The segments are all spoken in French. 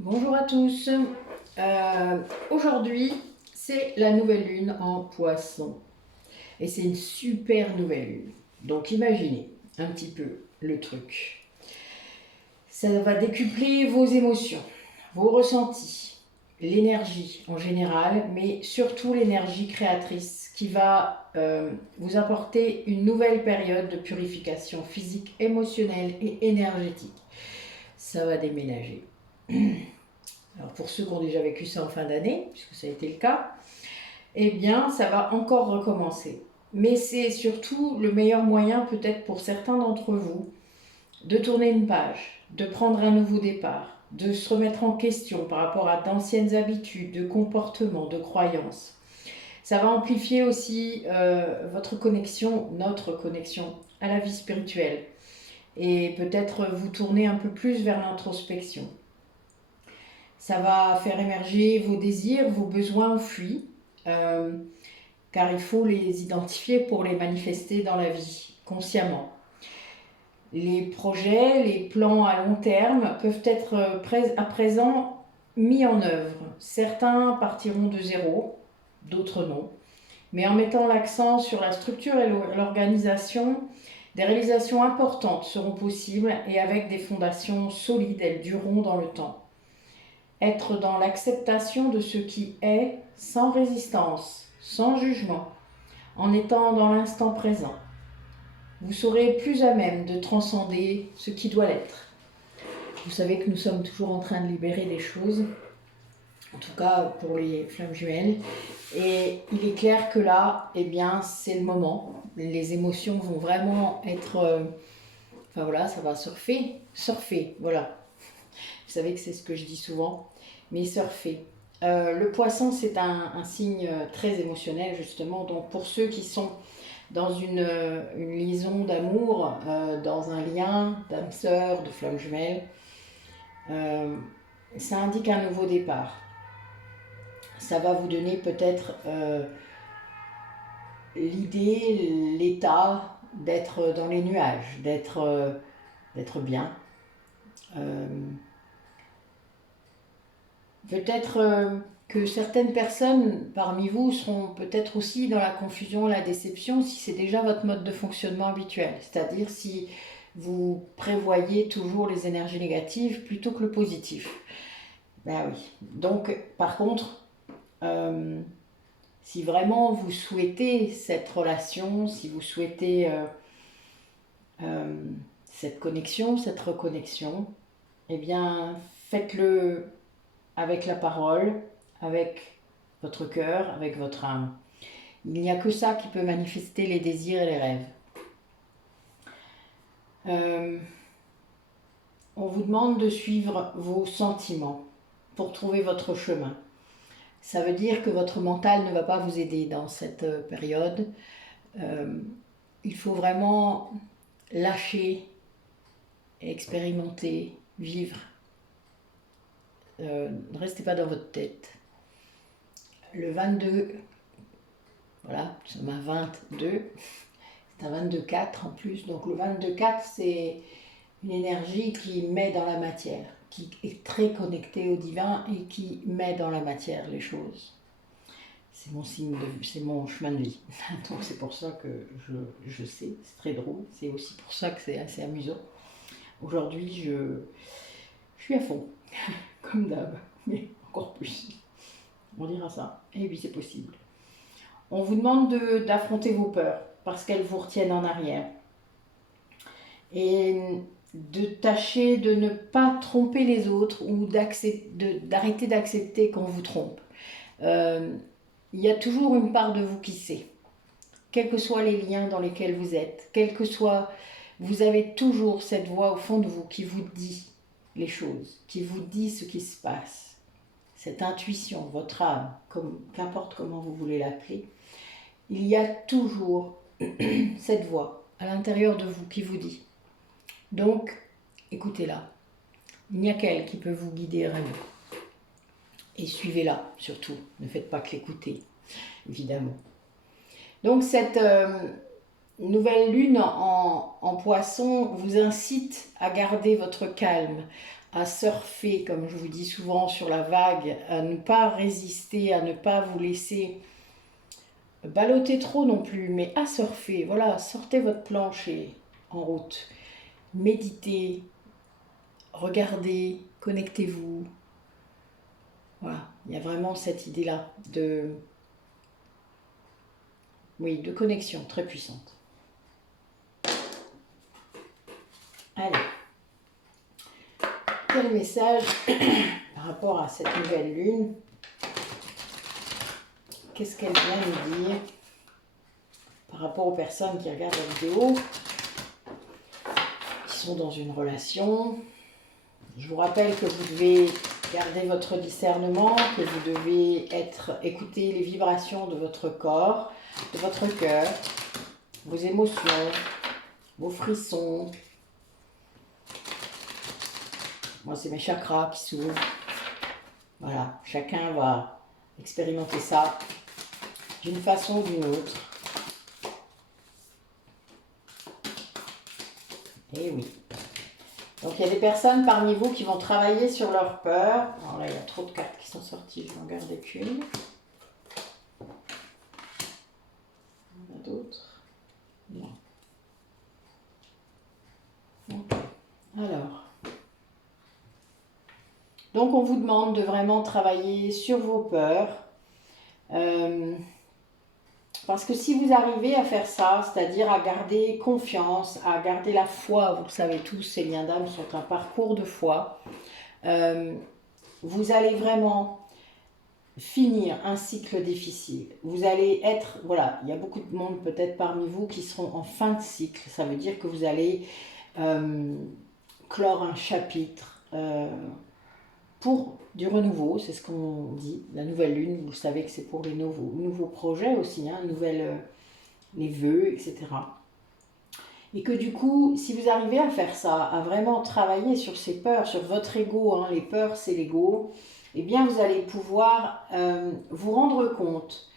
Bonjour à tous. Aujourd'hui, c'est la nouvelle lune en Poisson. Et c'est une super nouvelle lune. Donc imaginez un petit peu le truc. Ça va décupler vos émotions, vos ressentis, l'énergie en général, mais surtout l'énergie créatrice qui va vous apporter une nouvelle période de purification physique, émotionnelle et énergétique. Ça va déménager. Alors pour ceux qui ont déjà vécu ça en fin d'année, puisque ça a été le cas, eh bien ça va encore recommencer. Mais c'est surtout le meilleur moyen peut-être pour certains d'entre vous de tourner une page, de prendre un nouveau départ, de se remettre en question par rapport à d'anciennes habitudes, de comportements, de croyances. Ça va amplifier aussi votre connexion, notre connexion à la vie spirituelle et peut-être vous tourner un peu plus vers l'introspection. Ça va faire émerger vos désirs, vos besoins enfuis, euh, car il faut les identifier pour les manifester dans la vie, consciemment. Les projets, les plans à long terme peuvent être à présent mis en œuvre. Certains partiront de zéro, d'autres non. Mais en mettant l'accent sur la structure et l'organisation, des réalisations importantes seront possibles et avec des fondations solides, elles dureront dans le temps. Être dans l'acceptation de ce qui est, sans résistance, sans jugement, en étant dans l'instant présent. Vous serez plus à même de transcender ce qui doit l'être. Vous savez que nous sommes toujours en train de libérer des choses, en tout cas pour les flammes jumelles. Et il est clair que là, eh bien, c'est le moment. Les émotions vont vraiment être... enfin voilà, ça va surfer, voilà. Vous savez que c'est ce que je dis souvent, mais surfer. Le poisson, c'est un signe très émotionnel, justement. Donc, pour ceux qui sont dans une liaison d'amour, dans un lien d'âme sœur, de flamme jumelle, ça indique un nouveau départ. Ça va vous donner peut-être l'idée, l'état d'être dans les nuages, d'être bien. Peut-être que certaines personnes parmi vous seront peut-être aussi dans la confusion, la déception, si c'est déjà votre mode de fonctionnement habituel. C'est-à-dire si vous prévoyez toujours les énergies négatives plutôt que le positif. Ben oui. Donc, par contre, si vraiment vous souhaitez cette relation, si vous souhaitez cette connexion, cette reconnexion, eh bien, faites-le avec la parole, avec votre cœur, avec votre âme. Il n'y a que ça qui peut manifester les désirs et les rêves. On vous demande de suivre vos sentiments pour trouver votre chemin. Ça veut dire que votre mental ne va pas vous aider dans cette période. Il faut vraiment lâcher, expérimenter, vivre. Ne restez pas dans votre tête. Le 22, voilà, nous sommes à 22, c'est un 22-4 en plus. Donc le 22-4, c'est une énergie qui met dans la matière, qui est très connectée au divin et qui met dans la matière les choses. C'est mon signe c'est mon chemin de vie. Donc c'est pour ça que je sais, c'est très drôle. C'est aussi pour ça que c'est assez amusant. Aujourd'hui, je suis à fond, comme d'hab, mais encore plus. On dira ça. Et oui, c'est possible. On vous demande d'affronter vos peurs parce qu'elles vous retiennent en arrière. Et de tâcher de ne pas tromper les autres ou d'arrêter d'accepter qu'on vous trompe. Il y a toujours une part de vous qui sait. Quels que soient les liens dans lesquels vous êtes, quel que soit, vous avez toujours cette voix au fond de vous qui vous dit les choses, qui vous dit ce qui se passe. Cette intuition, votre âme, qu'importe comment vous voulez l'appeler, il y a toujours cette voix à l'intérieur de vous qui vous dit. Donc, écoutez-la. Il n'y a qu'elle qui peut vous guider vraiment. Et suivez-la, surtout. Ne faites pas que l'écouter, évidemment. Donc, cette nouvelle lune en poisson vous incite à garder votre calme, à surfer, comme je vous dis souvent, sur la vague, à ne pas résister, à ne pas vous laisser balloter trop non plus, mais à surfer. Voilà, sortez votre planche et en route. Méditez, regardez, connectez-vous. Voilà, il y a vraiment cette idée-là de, oui, de connexion très puissante. Allez, quel message par rapport à cette nouvelle lune? Qu'est-ce qu'elle vient nous dire par rapport aux personnes qui regardent la vidéo, qui sont dans une relation? Je vous rappelle que vous devez garder votre discernement, que vous devez écouter les vibrations de votre corps, de votre cœur, vos émotions, vos frissons. Moi, c'est mes chakras qui s'ouvrent. Voilà, chacun va expérimenter ça d'une façon ou d'une autre. Et oui. Donc, il y a des personnes parmi vous qui vont travailler sur leur peur. Alors là, il y a trop de cartes qui sont sorties, je vais en garder qu'une. Il y en a d'autres? Non. Ok. Alors. Donc, on vous demande de vraiment travailler sur vos peurs. Parce que si vous arrivez à faire ça, c'est-à-dire à garder confiance, à garder la foi, vous le savez tous, ces liens d'âme sont un parcours de foi, vous allez vraiment finir un cycle difficile. Vous allez être, voilà, il y a beaucoup de monde peut-être parmi vous qui seront en fin de cycle. Ça veut dire que vous allez clore un chapitre pour du renouveau, c'est ce qu'on dit, la nouvelle lune, vous savez que c'est pour les nouveaux projets aussi, hein, les vœux, etc. Et que du coup, si vous arrivez à faire ça, à vraiment travailler sur ces peurs, sur votre ego, hein, les peurs c'est l'ego, eh bien vous allez pouvoir vous rendre compte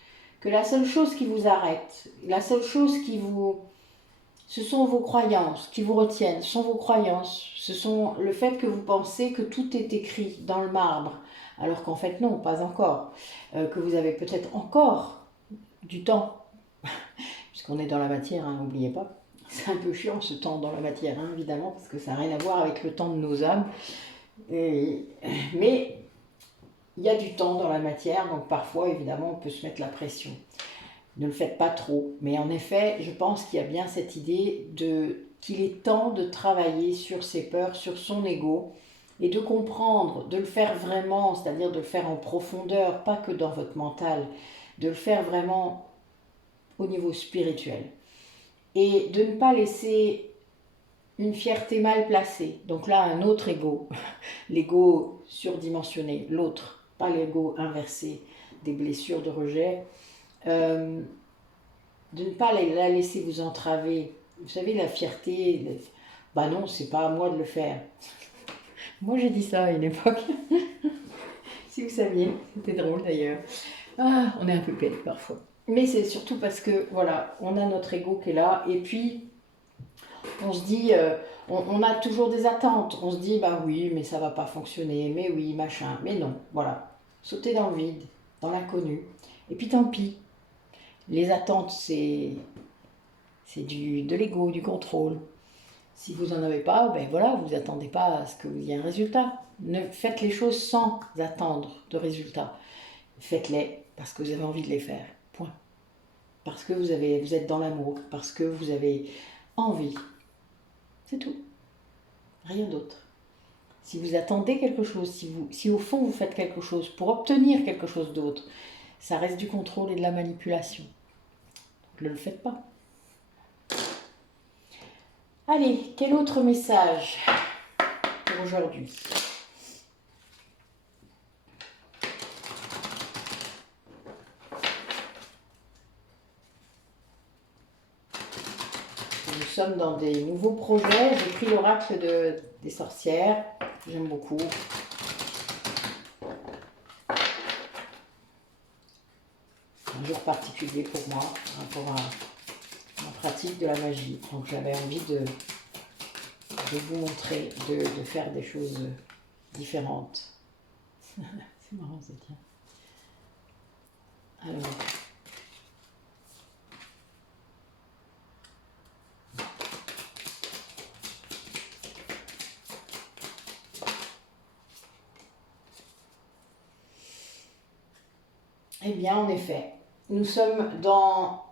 que la seule chose qui vous arrête, la seule chose qui vous... Ce sont vos croyances qui vous retiennent, ce sont vos croyances, ce sont le fait que vous pensez que tout est écrit dans le marbre, alors qu'en fait non, pas encore, que vous avez peut-être encore du temps, puisqu'on est dans la matière, hein, n'oubliez pas, c'est un peu chiant ce temps dans la matière, hein, évidemment, parce que ça n'a rien à voir avec le temps de nos âmes, mais il y a du temps dans la matière, donc parfois évidemment on peut se mettre la pression. Ne le faites pas trop. Mais en effet, je pense qu'il y a bien cette idée qu'il est temps de travailler sur ses peurs, sur son ego, et de comprendre, de le faire vraiment, c'est-à-dire de le faire en profondeur, pas que dans votre mental, de le faire vraiment au niveau spirituel. Et de ne pas laisser une fierté mal placée. Donc là, un autre ego, l'ego surdimensionné, l'autre, pas l'ego inversé, des blessures de rejet. De ne pas la laisser vous entraver. Vous savez, la fierté, bah non, c'est pas à moi de le faire. Moi, j'ai dit ça à une époque. Si vous saviez, c'était drôle d'ailleurs. Ah, on est un peu bête parfois. Mais c'est surtout parce que, voilà, on a notre ego qui est là, et puis on se dit, on a toujours des attentes. On se dit, bah oui, mais ça va pas fonctionner, mais oui, machin, mais non, voilà. Sauter dans le vide, dans l'inconnu. Et puis tant pis. Les attentes, c'est de l'ego, du contrôle. Si vous n'en avez pas, ben voilà, vous n'attendez pas à ce qu'il y ait un résultat. Faites les choses sans attendre de résultat. Faites-les parce que vous avez envie de les faire. Point. Parce que vous êtes dans l'amour, parce que vous avez envie. C'est tout. Rien d'autre. Si vous attendez quelque chose, si au fond vous faites quelque chose pour obtenir quelque chose d'autre, ça reste du contrôle et de la manipulation. Donc ne le faites pas. Allez, quel autre message pour aujourd'hui? Nous sommes dans des nouveaux projets. J'ai pris l'oracle des sorcières. J'aime beaucoup. Un jour particulier pour moi, par rapport à ma pratique de la magie. Donc j'avais envie de vous montrer, de faire des choses différentes. C'est marrant ça, tiens. Alors... Eh bien, en effet, nous sommes dans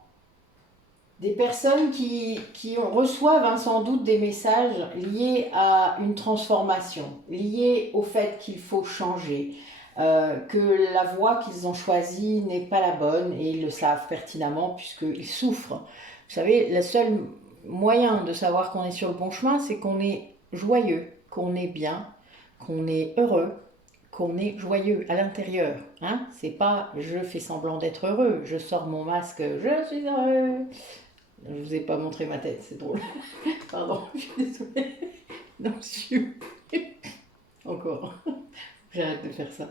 des personnes qui reçoivent sans doute des messages liés à une transformation, liés au fait qu'il faut changer, que la voie qu'ils ont choisie n'est pas la bonne, et ils le savent pertinemment puisqu'ils souffrent. Vous savez, le seul moyen de savoir qu'on est sur le bon chemin, c'est qu'on est joyeux, qu'on est bien, qu'on est heureux, qu'on est joyeux à l'intérieur. Hein? C'est pas je fais semblant d'être heureux, je sors mon masque, je suis heureux. Je vous ai pas montré ma tête, c'est drôle. Pardon, je suis désolée. Non, je suis... Encore. J'arrête de faire ça.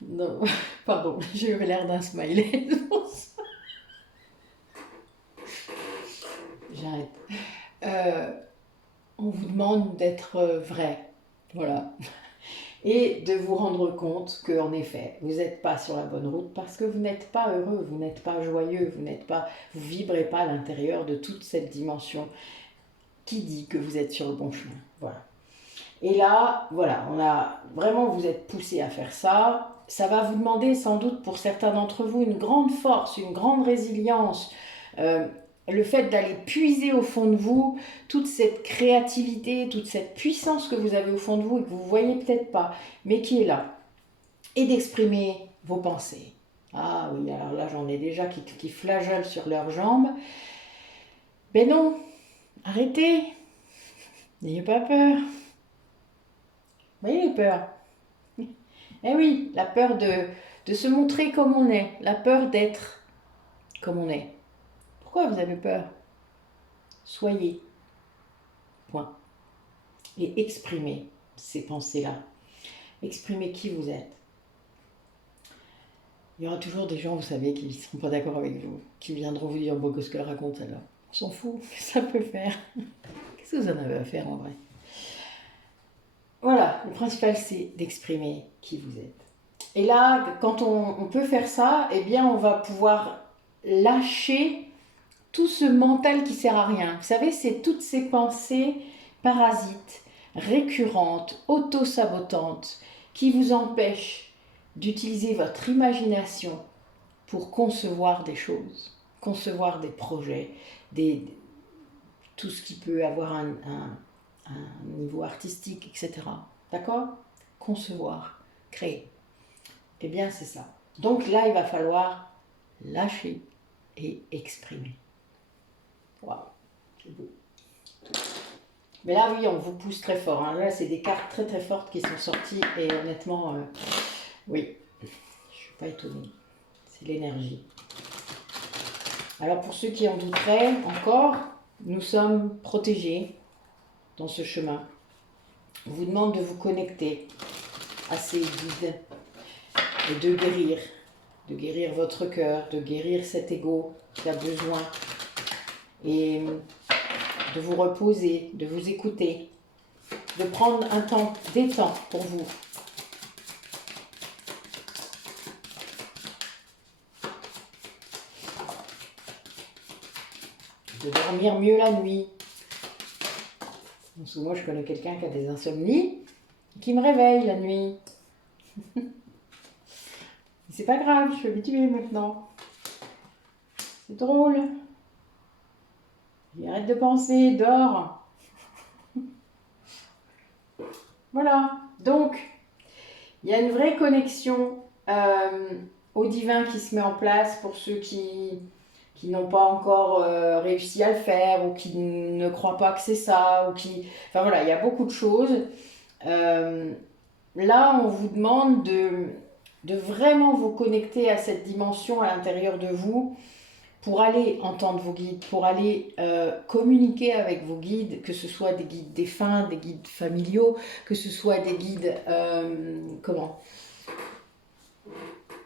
Non, pardon, j'ai eu l'air d'un smiley. J'arrête. On vous demande d'être vrai. Voilà. Et de vous rendre compte qu'en effet, vous n'êtes pas sur la bonne route parce que vous n'êtes pas heureux, vous n'êtes pas joyeux, vous vibrez pas à l'intérieur de toute cette dimension qui dit que vous êtes sur le bon chemin. Voilà. Et là, voilà, vous êtes poussé à faire ça. Ça va vous demander sans doute pour certains d'entre vous une grande force, une grande résilience. Le fait d'aller puiser au fond de vous toute cette créativité, toute cette puissance que vous avez au fond de vous et que vous ne voyez peut-être pas, mais qui est là. Et d'exprimer vos pensées. Ah oui, alors là j'en ai déjà qui flageolent sur leurs jambes. Ben non, arrêtez, n'ayez pas peur. Vous voyez les peurs? Eh oui, la peur de se montrer comme on est, la peur d'être comme on est. Pourquoi vous avez peur? Soyez. Point. Et exprimez ces pensées-là. Exprimez qui vous êtes. Il y aura toujours des gens, vous savez, qui ne seront pas d'accord avec vous, qui viendront vous dire bon, qu'est-ce qu'elle raconte celle-là? On s'en fout, qu'est-ce que ça peut faire? Qu'est-ce que vous en avez à faire en vrai? Voilà, le principal c'est d'exprimer qui vous êtes. Et là, quand on peut faire ça, eh bien on va pouvoir lâcher tout ce mental qui sert à rien. Vous savez, c'est toutes ces pensées parasites, récurrentes, auto-sabotantes, qui vous empêchent d'utiliser votre imagination pour concevoir des choses, concevoir des projets, tout ce qui peut avoir un niveau artistique, etc. D'accord? Concevoir, créer. Eh bien, c'est ça. Donc là, il va falloir lâcher et exprimer. Waouh, c'est beau. Mais là, oui, on vous pousse très fort. Hein. Là, c'est des cartes très très fortes qui sont sorties et honnêtement, oui, je ne suis pas étonnée. C'est l'énergie. Alors pour ceux qui en douteraient encore, nous sommes protégés dans ce chemin. On vous demande de vous connecter à ces guides et de guérir votre cœur, de guérir cet ego qui a besoin et de vous reposer, de vous écouter, de prendre des temps pour vous. De dormir mieux la nuit. Parce que moi, je connais quelqu'un qui a des insomnies, qui me réveille la nuit. C'est pas grave, je suis habituée maintenant. C'est drôle. Et arrête de penser, dors. Voilà. Donc, il y a une vraie connexion au divin qui se met en place pour ceux qui n'ont pas encore réussi à le faire ou qui ne croient pas que c'est ça. Enfin voilà, il y a beaucoup de choses. Là, on vous demande de vraiment vous connecter à cette dimension à l'intérieur de vous pour aller entendre vos guides, pour aller communiquer avec vos guides, que ce soit des guides défunts, des guides familiaux, que ce soit des guides,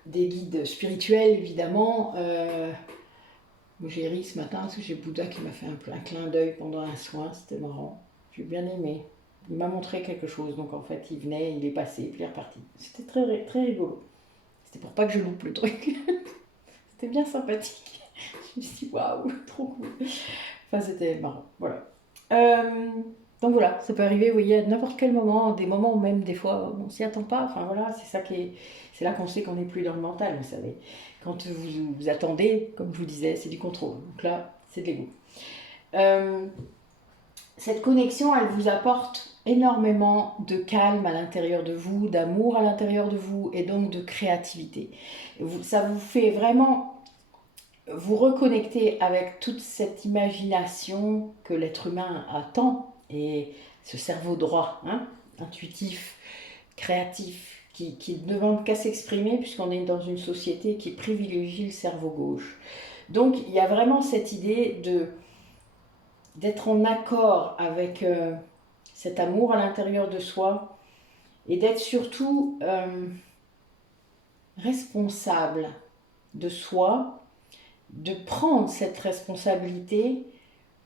des guides spirituels évidemment. J'ai ri ce matin parce que j'ai Bouddha qui m'a fait un clin d'œil pendant un soin, c'était marrant. j'ai bien aimé. Il m'a montré quelque chose, donc en fait il venait, il est passé, puis il est reparti. C'était très rigolo. C'était pour pas que je loupe le truc. C'était bien sympathique. Je me suis dit waouh, trop cool. Enfin c'était marrant, voilà. Donc voilà, ça peut arriver, vous voyez, à n'importe quel moment, des moments où même des fois on s'y attend pas. Enfin voilà, c'est ça qui est, c'est là qu'on sait qu'on n'est plus dans le mental, vous savez. Quand vous attendez, comme je vous disais, c'est du contrôle. Donc là, c'est de l'ego. Cette connexion, elle vous apporte énormément de calme à l'intérieur de vous, d'amour à l'intérieur de vous et donc de créativité. Ça vous fait vraiment vous reconnecter avec toute cette imagination que l'être humain a tant et ce cerveau droit, hein, intuitif, créatif, qui ne demande qu'à s'exprimer puisqu'on est dans une société qui privilégie le cerveau gauche. Donc il y a vraiment cette idée d'être en accord avec cet amour à l'intérieur de soi et d'être surtout responsable de soi, de prendre cette responsabilité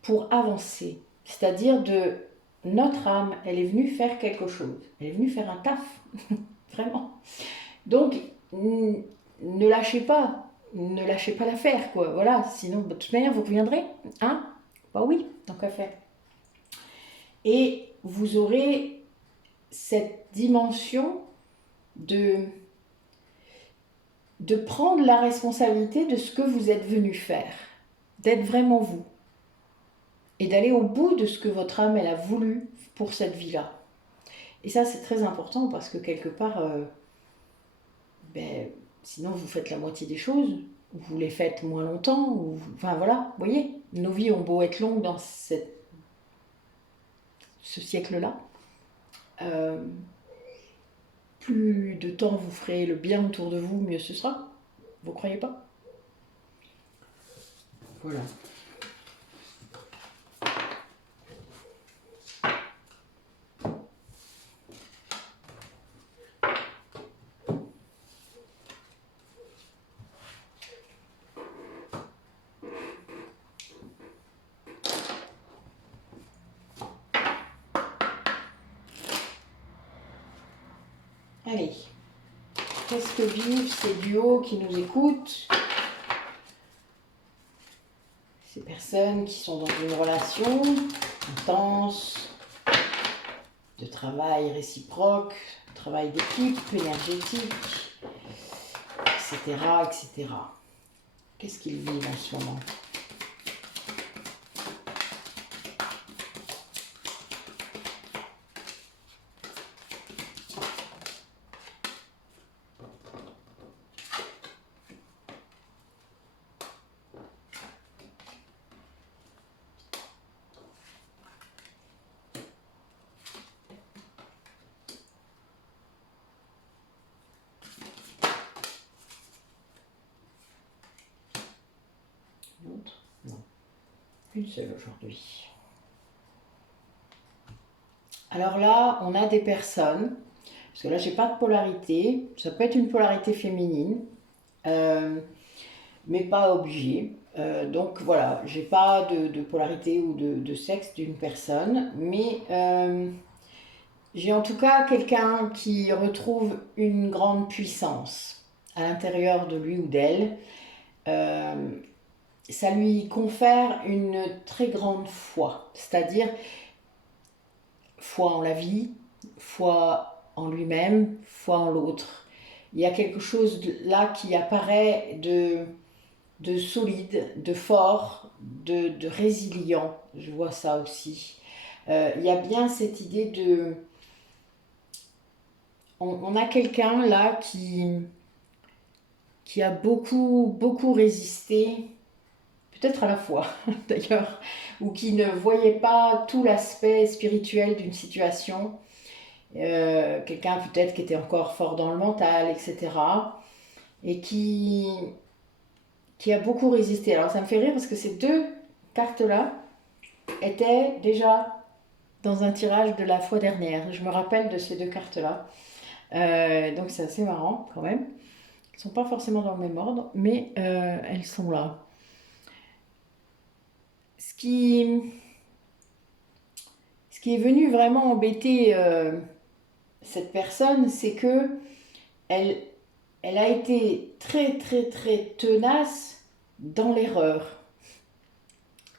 pour avancer. C'est-à-dire de notre âme, elle est venue faire quelque chose. Elle est venue faire un taf, vraiment. Donc, ne lâchez pas. Ne lâchez pas l'affaire, quoi. Voilà, sinon, de toute manière, vous reviendrez. Hein? Bah oui, tant qu'à faire. Et vous aurez cette dimension de prendre la responsabilité de ce que vous êtes venu faire, d'être vraiment vous, et d'aller au bout de ce que votre âme elle a voulu pour cette vie-là. Et ça, c'est très important parce que quelque part, sinon vous faites la moitié des choses, ou vous les faites moins longtemps, ou enfin voilà, vous voyez, nos vies ont beau être longues dans ce siècle-là. Plus de temps vous ferez le bien autour de vous, mieux ce sera. Vous croyez pas? Voilà. Allez, qu'est-ce que vivent ces duos qui nous écoutent? Ces personnes qui sont dans une relation intense, de travail réciproque, travail d'équipe, énergétique, etc., etc. Qu'est-ce qu'ils vivent en ce moment? L'autre? Non. Une seule aujourd'hui. Alors là, on a des personnes, parce que là, j'ai pas de polarité. Ça peut être une polarité féminine, mais pas obligé. Donc voilà, j'ai pas de polarité ou de sexe d'une personne, mais j'ai en tout cas quelqu'un qui retrouve une grande puissance à l'intérieur de lui ou d'elle. Ça lui confère une très grande foi, c'est-à-dire foi en la vie, foi en lui-même, foi en l'autre. Il y a quelque chose là qui apparaît de solide, de fort, de résilient. Je vois ça aussi. Il y a bien cette idée de... On a quelqu'un là qui a beaucoup résisté, peut-être à la fois d'ailleurs, ou qui ne voyait pas tout l'aspect spirituel d'une situation. Quelqu'un peut-être qui était encore fort dans le mental, etc. Et qui a beaucoup résisté. Alors ça me fait rire parce que ces deux cartes-là étaient déjà dans un tirage de la fois dernière. Je me rappelle de ces deux cartes-là. Donc c'est assez marrant quand même. Elles ne sont pas forcément dans le même ordre, mais elles sont là. Ce Ce qui est venu vraiment embêter cette personne, c'est que elle a été très très très tenace dans l'erreur.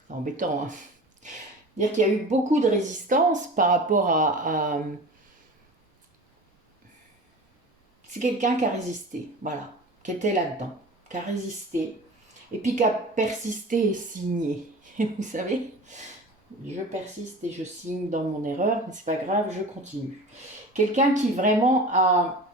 C'est embêtant, hein. C'est-à-dire qu'il y a eu beaucoup de résistance par rapport C'est quelqu'un qui a résisté, voilà, qui était là-dedans, qui a résisté, et puis qui a persisté et signé. Vous savez, je persiste et je signe dans mon erreur, mais c'est pas grave, je continue. Quelqu'un qui vraiment a,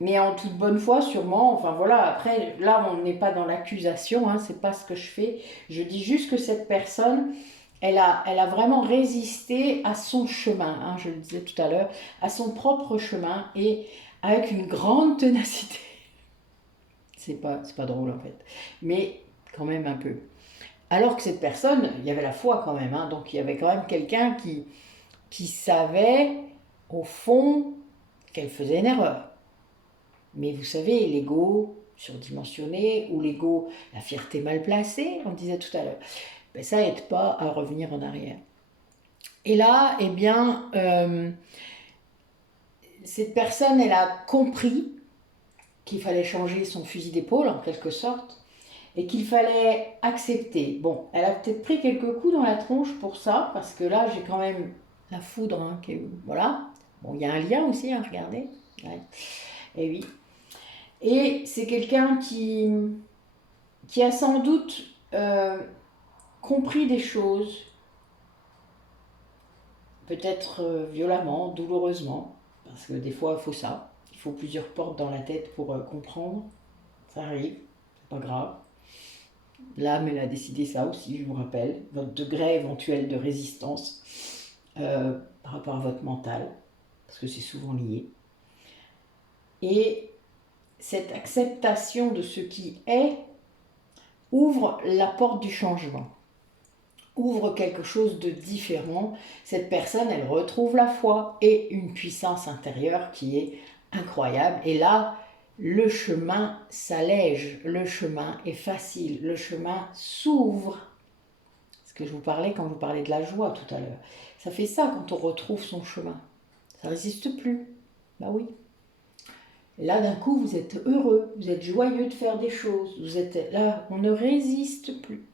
mais en toute bonne foi sûrement, enfin voilà, après là on n'est pas dans l'accusation, hein, c'est pas ce que je fais, je dis juste que cette personne, elle a vraiment résisté à son chemin, hein, je le disais tout à l'heure, à son propre chemin et avec une grande ténacité. C'est pas drôle en fait, mais quand même un peu. Alors que cette personne, il y avait la foi quand même, hein, donc il y avait quand même quelqu'un qui savait au fond qu'elle faisait une erreur. Mais vous savez, l'ego surdimensionné ou l'ego, la fierté mal placée, on disait tout à l'heure, ben ça n'aide pas à revenir en arrière. Et là, eh bien, cette personne, elle a compris qu'il fallait changer son fusil d'épaule en quelque sorte et qu'il fallait accepter. Bon, elle a peut-être pris quelques coups dans la tronche pour ça, parce que là, j'ai quand même la foudre, hein, voilà. Bon, il y a un lien aussi, hein, regardez. Ouais. Et oui. Et c'est quelqu'un qui a sans doute compris des choses, peut-être violemment, douloureusement, parce que des fois il faut ça, il faut plusieurs portes dans la tête pour comprendre, ça arrive, c'est pas grave. L'âme, elle a décidé ça aussi, je vous rappelle, votre degré éventuel de résistance par rapport à votre mental, parce que c'est souvent lié. Et cette acceptation de ce qui est ouvre la porte du changement, ouvre quelque chose de différent. Cette personne, elle retrouve la foi et une puissance intérieure qui est incroyable. Et là, le chemin s'allège, le chemin est facile, le chemin s'ouvre. Ce que je vous parlais quand je vous parlais de la joie tout à l'heure. Ça fait ça quand on retrouve son chemin. Ça ne résiste plus. Bah oui. Et là, d'un coup, vous êtes heureux, vous êtes joyeux de faire des choses. Vous êtes là, on ne résiste plus.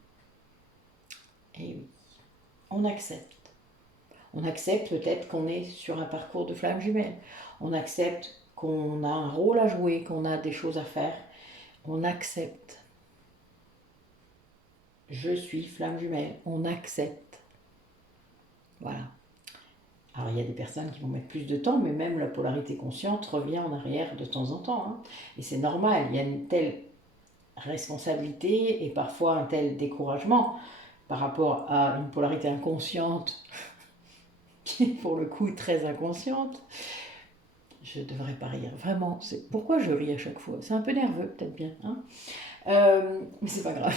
Et oui, on accepte. On accepte peut-être qu'on est sur un parcours de flamme jumelle. On accepte qu'on a un rôle à jouer, qu'on a des choses à faire. On accepte. Je suis flamme jumelle. On accepte. Voilà. Alors il y a des personnes qui vont mettre plus de temps, mais même la polarité consciente revient en arrière de temps en temps. Hein. Et c'est normal, il y a une telle responsabilité et parfois un tel découragement par rapport à une polarité inconsciente qui est pour le coup très inconsciente. Je ne devrais pas rire, vraiment. Pourquoi je ris à chaque fois? C'est un peu nerveux, peut-être bien. Hein, mais c'est pas grave.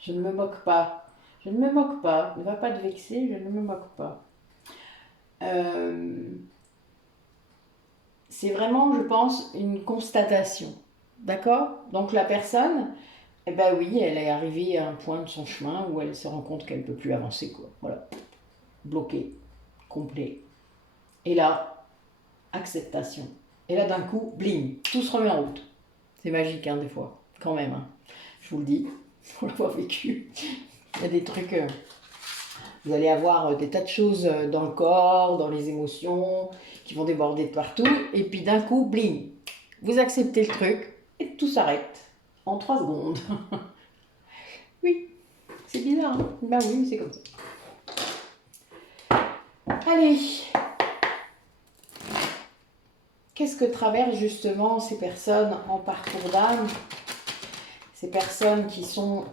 Je ne me moque pas. Je ne me moque pas. Ne va pas te vexer, je ne me moque pas. C'est vraiment, je pense, une constatation. D'accord? Donc la personne, eh ben oui, elle est arrivée à un point de son chemin où elle se rend compte qu'elle ne peut plus avancer, quoi. Voilà. Bloqué, complet. Et là, acceptation. Et là, d'un coup, bling, tout se remet en route. C'est magique, hein, des fois, quand même. Hein. Je vous le dis, pour l'avoir vécu. Il y a des trucs... vous allez avoir des tas de choses dans le corps, dans les émotions, qui vont déborder de partout. Et puis d'un coup, bling, vous acceptez le truc et tout s'arrête en 3 secondes. Oui, c'est bizarre, hein? Ben oui, c'est comme ça. Allez, qu'est-ce que traversent justement ces personnes en parcours d'âme? Ces personnes qui sont,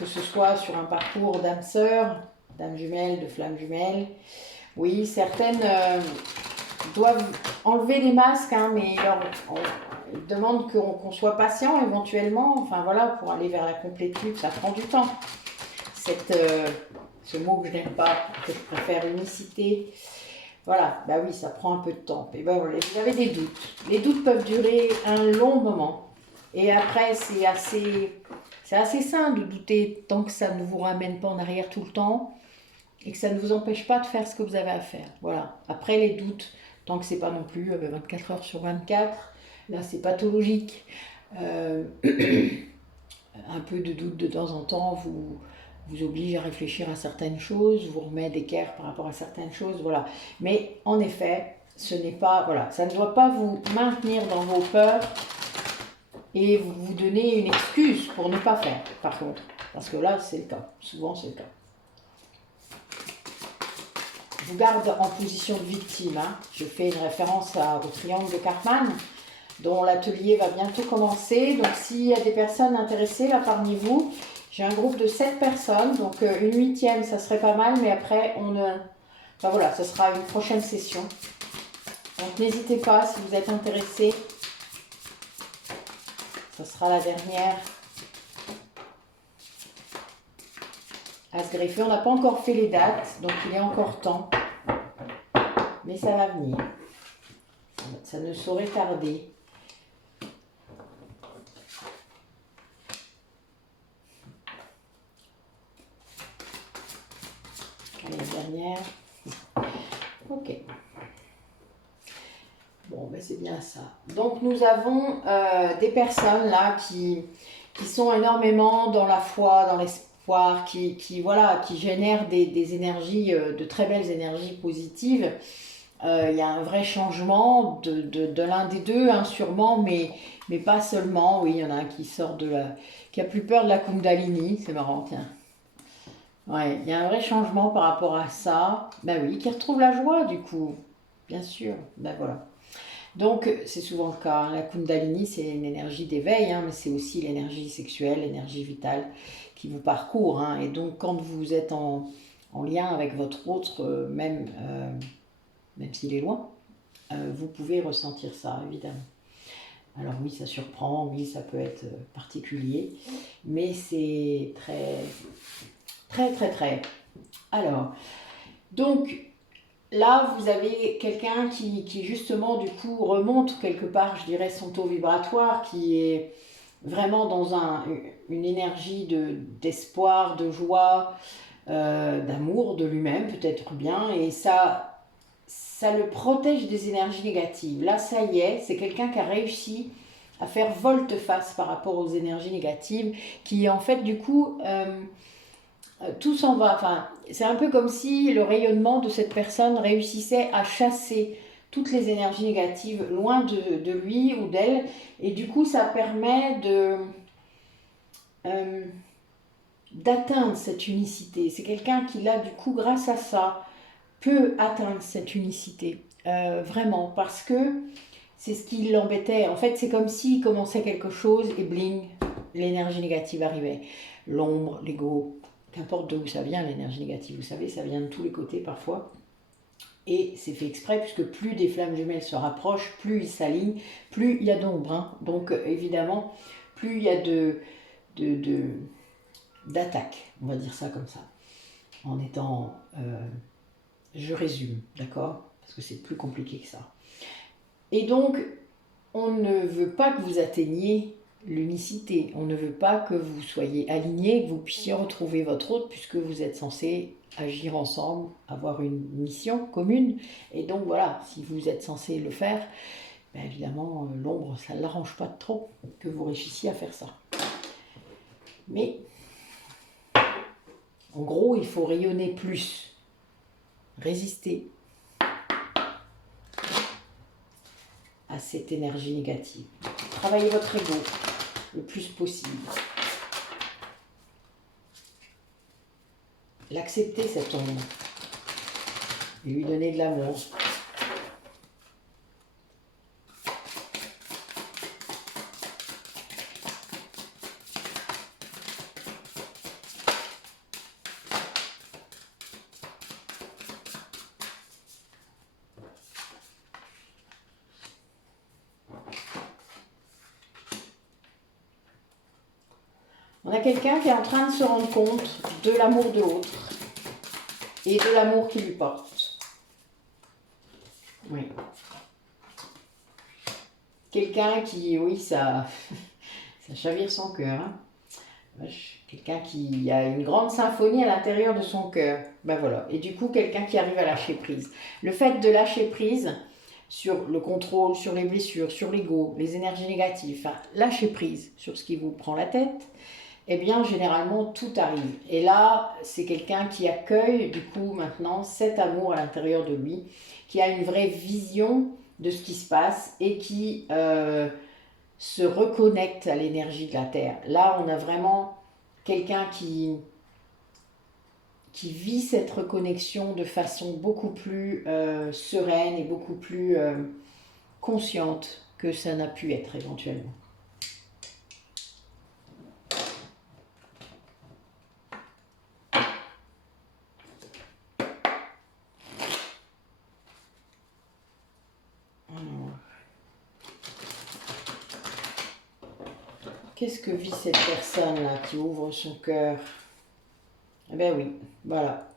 que ce soit sur un parcours d'âme sœur, d'âme jumelle, de flamme jumelle. Oui, certaines doivent enlever les masques, hein, mais ils demandent qu'on soit patient éventuellement, enfin voilà, pour aller vers la complétude, ça prend du temps. Ce mot que je n'aime pas, que je préfère, unicité, voilà, bah oui, ça prend un peu de temps. Et ben voilà, vous avez des doutes. Les doutes peuvent durer un long moment. Et après, c'est assez sain de douter tant que ça ne vous ramène pas en arrière tout le temps. et que ça ne vous empêche pas de faire ce que vous avez à faire. Voilà. Après, les doutes, tant que c'est pas non plus 24 heures sur 24, là, c'est pathologique. Un peu de doute de temps en temps vous oblige à réfléchir à certaines choses, vous remet d'équerre par rapport à certaines choses, voilà. Mais en effet, ce n'est pas, voilà, ça ne doit pas vous maintenir dans vos peurs et vous donner une excuse pour ne pas faire, par contre. Parce que là, c'est le cas. Souvent, c'est le cas. Je vous garde en position de victime. Hein. Je fais une référence au triangle de Karpman, dont l'atelier va bientôt commencer. Donc, s'il y a des personnes intéressées là parmi vous, j'ai un groupe de 7 personnes. Donc, une 8e, ça serait pas mal. Mais après, enfin, voilà, ce sera une prochaine session. Donc, n'hésitez pas si vous êtes intéressés. Ce sera la dernière à se greffer. On n'a pas encore fait les dates, donc il est encore temps. Mais ça va venir. Ça ne saurait tarder. Allez, la dernière. Ok. Bon, ben c'est bien ça. Donc nous avons des personnes là qui sont énormément dans la foi, dans l'espoir, voilà, qui génèrent des énergies, de très belles énergies positives. Il y a un vrai changement de l'un des deux, hein, sûrement, mais pas seulement. Oui, il y en a un qui sort qui a plus peur de la Kundalini, c'est marrant, tiens. Ouais, il y a un vrai changement par rapport à ça. Ben oui, qui retrouve la joie du coup, bien sûr. Ben voilà. Donc, c'est souvent le cas. Hein. La Kundalini, c'est une énergie d'éveil, hein, mais c'est aussi l'énergie sexuelle, l'énergie vitale qui vous parcourt. Hein. Et donc, quand vous êtes en lien avec votre autre, même s'il est loin, vous pouvez ressentir ça, évidemment. Alors oui, ça surprend, oui, ça peut être particulier, mais c'est très, très, très, très. Alors, donc, là, vous avez quelqu'un qui justement, du coup, remonte quelque part, je dirais, son taux vibratoire, qui est vraiment dans une énergie d'espoir, de joie, d'amour de lui-même, peut-être bien, et ça le protège des énergies négatives. Là, ça y est, c'est quelqu'un qui a réussi à faire volte-face par rapport aux énergies négatives, qui en fait, du coup, tout s'en va. Enfin, c'est un peu comme si le rayonnement de cette personne réussissait à chasser toutes les énergies négatives loin de lui ou d'elle, et du coup, ça permet d'atteindre cette unicité. C'est quelqu'un qui, là, du coup, grâce à ça, peut atteindre cette unicité. Vraiment, parce que c'est ce qui l'embêtait. En fait, c'est comme s'il commençait quelque chose et bling, l'énergie négative arrivait. L'ombre, l'ego, qu'importe d'où ça vient, l'énergie négative, vous savez, ça vient de tous les côtés parfois. Et c'est fait exprès, puisque plus des flammes jumelles se rapprochent, plus ils s'alignent, plus il y a d'ombre. Hein. Donc, évidemment, plus il y a d'attaque, on va dire ça comme ça, en étant... je résume, d'accord? Parce que c'est plus compliqué que ça. Et donc, on ne veut pas que vous atteigniez l'unicité. On ne veut pas que vous soyez alignés, que vous puissiez retrouver votre autre, puisque vous êtes censés agir ensemble, avoir une mission commune. Et donc voilà, si vous êtes censés le faire, bien évidemment, l'ombre, ça ne l'arrange pas trop que vous réussissiez à faire ça. Mais, en gros, il faut rayonner plus, résister à cette énergie négative. Travaillez votre ego le plus possible. L'accepter, cette ombre, et lui donner de l'amour. On a quelqu'un qui est en train de se rendre compte de l'amour de l'autre et de l'amour qu'il lui porte. Oui. Quelqu'un qui, oui, ça chavire son cœur. Hein. Quelqu'un qui a une grande symphonie à l'intérieur de son cœur. Ben voilà. Et du coup, quelqu'un qui arrive à lâcher prise. Le fait de lâcher prise sur le contrôle, sur les blessures, sur l'ego, les énergies négatives, enfin, lâcher prise sur ce qui vous prend la tête, eh bien, généralement, tout arrive. Et là, c'est quelqu'un qui accueille, du coup, maintenant, cet amour à l'intérieur de lui, qui a une vraie vision de ce qui se passe et qui se reconnecte à l'énergie de la Terre. Là, on a vraiment quelqu'un qui vit cette reconnexion de façon beaucoup plus sereine et beaucoup plus consciente que ça n'a pu être éventuellement. Qu'est-ce que vit cette personne-là qui ouvre son cœur? Eh bien oui, voilà.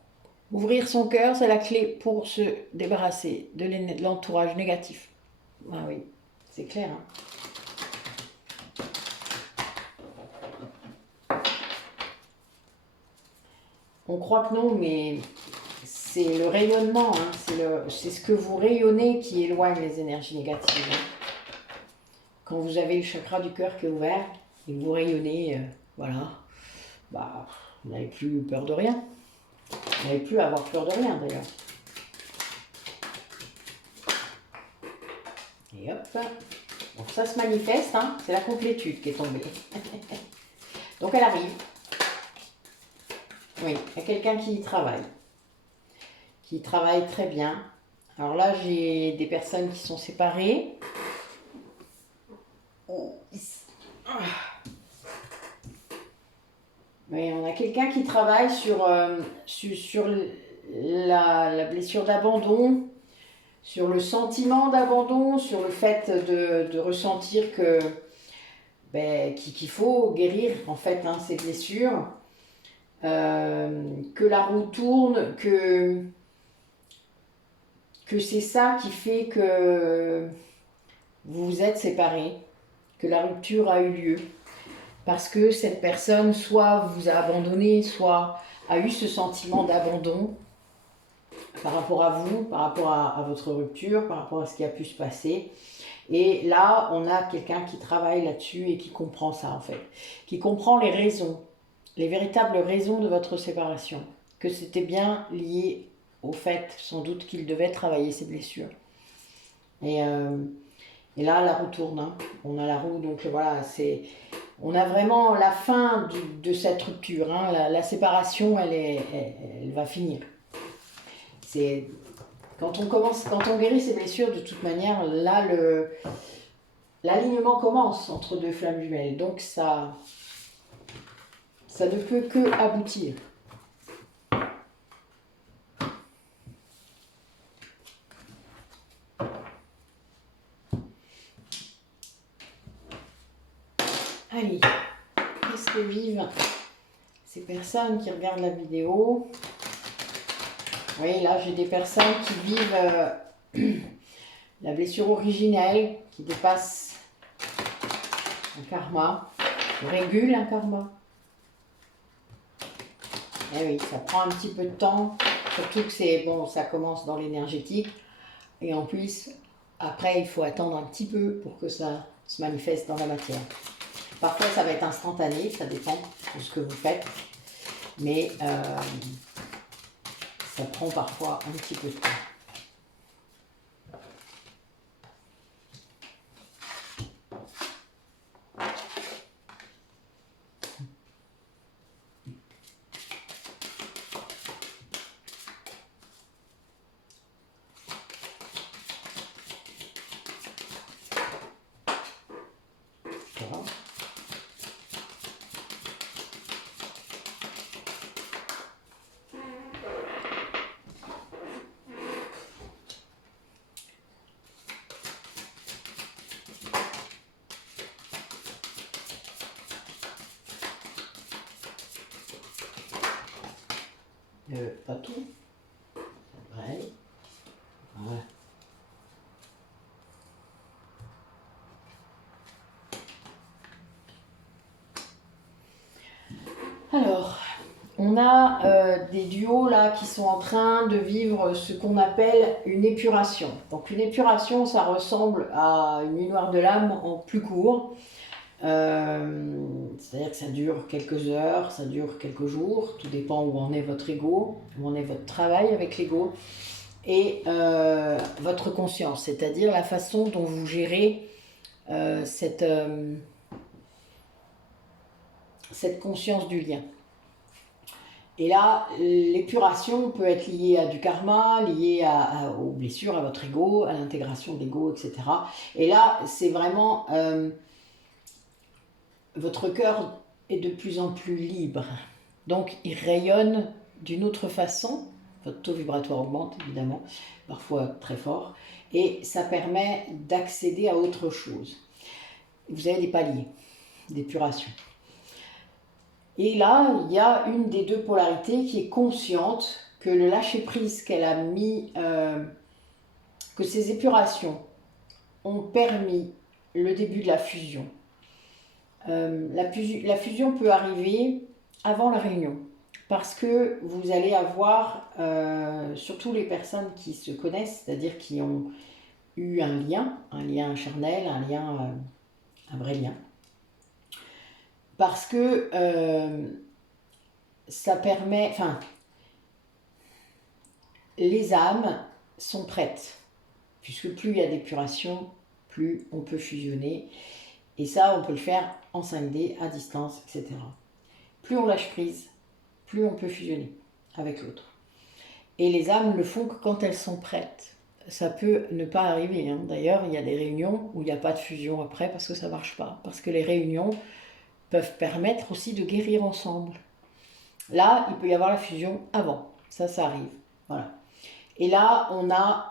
Ouvrir son cœur, c'est la clé pour se débarrasser de l'entourage négatif. Ah oui, c'est clair. Hein. On croit que non, mais c'est le rayonnement, hein. C'est ce que vous rayonnez qui éloigne les énergies négatives. Hein. Quand vous avez le chakra du cœur qui est ouvert et que vous rayonnez, voilà, bah, vous n'avez plus peur de rien. Vous n'avez plus à avoir peur de rien d'ailleurs. Et hop, donc ça se manifeste, hein. C'est la complétude qui est tombée. Donc elle arrive. Oui, il y a quelqu'un qui travaille très bien. Alors là, j'ai des personnes qui sont séparées. Oui, on a quelqu'un qui travaille sur la blessure d'abandon, sur le sentiment d'abandon, sur le fait de ressentir que qu'il faut guérir en fait hein, ces blessures, que la roue tourne, que c'est ça qui fait que vous vous êtes séparés, que la rupture a eu lieu. Parce que cette personne soit vous a abandonné, soit a eu ce sentiment d'abandon par rapport à vous, par rapport à votre rupture, par rapport à ce qui a pu se passer. Et là, on a quelqu'un qui travaille là-dessus et qui comprend ça en fait. Qui comprend les raisons, les véritables raisons de votre séparation. Que c'était bien lié au fait, sans doute, qu'il devait travailler ses blessures. Et là, la roue tourne. Hein. On a la roue, donc voilà, c'est... On a vraiment la fin de cette rupture. Hein. La séparation, elle va finir. C'est quand on guérit ses blessures, de toute manière, là, l'alignement commence entre deux flammes jumelles. Donc ça ne peut que aboutir. Allez, qu'est-ce que vivent ces personnes qui regardent la vidéo? Oui, là, j'ai des personnes qui vivent la blessure originelle, qui dépasse un karma, qui régule un karma. Eh oui, ça prend un petit peu de temps, surtout que c'est bon, ça commence dans l'énergétique. Et en plus, après, il faut attendre un petit peu pour que ça se manifeste dans la matière. Parfois, ça va être instantané, ça dépend de ce que vous faites. Mais ça prend parfois un petit peu de temps. Voilà. Pas tout. Ça devrait aller. Voilà. on a des duos là qui sont en train de vivre ce qu'on appelle une épuration. Donc une épuration, ça ressemble à une nuit noire de l'âme en plus court. C'est-à-dire que ça dure quelques heures, ça dure quelques jours, tout dépend où en est votre ego, où en est votre travail avec l'ego, et votre conscience, c'est-à-dire la façon dont vous gérez cette conscience du lien. Et là, l'épuration peut être liée à du karma, liée aux blessures, à votre ego, à l'intégration de l'ego, etc. Et là, c'est vraiment... votre cœur est de plus en plus libre. Donc, il rayonne d'une autre façon. Votre taux vibratoire augmente, évidemment, parfois très fort. Et ça permet d'accéder à autre chose. Vous avez des paliers d'épuration. Et là, il y a une des deux polarités qui est consciente que le lâcher-prise qu'elle a mis, que ces épurations ont permis le début de la fusion. La fusion peut arriver avant la réunion parce que vous allez avoir, surtout les personnes qui se connaissent, c'est-à-dire qui ont eu un lien charnel, un vrai lien. Parce que ça permet, enfin, les âmes sont prêtes, puisque plus il y a d'épuration, plus on peut fusionner. Et ça, on peut le faire en 5D, à distance, etc. Plus on lâche prise, plus on peut fusionner avec l'autre. Et les âmes le font que quand elles sont prêtes. Ça peut ne pas arriver. Hein. D'ailleurs, il y a des réunions où il n'y a pas de fusion après parce que ça ne marche pas. Parce que les réunions peuvent permettre aussi de guérir ensemble. Là, il peut y avoir la fusion avant. Ça arrive. Voilà. Et là, on a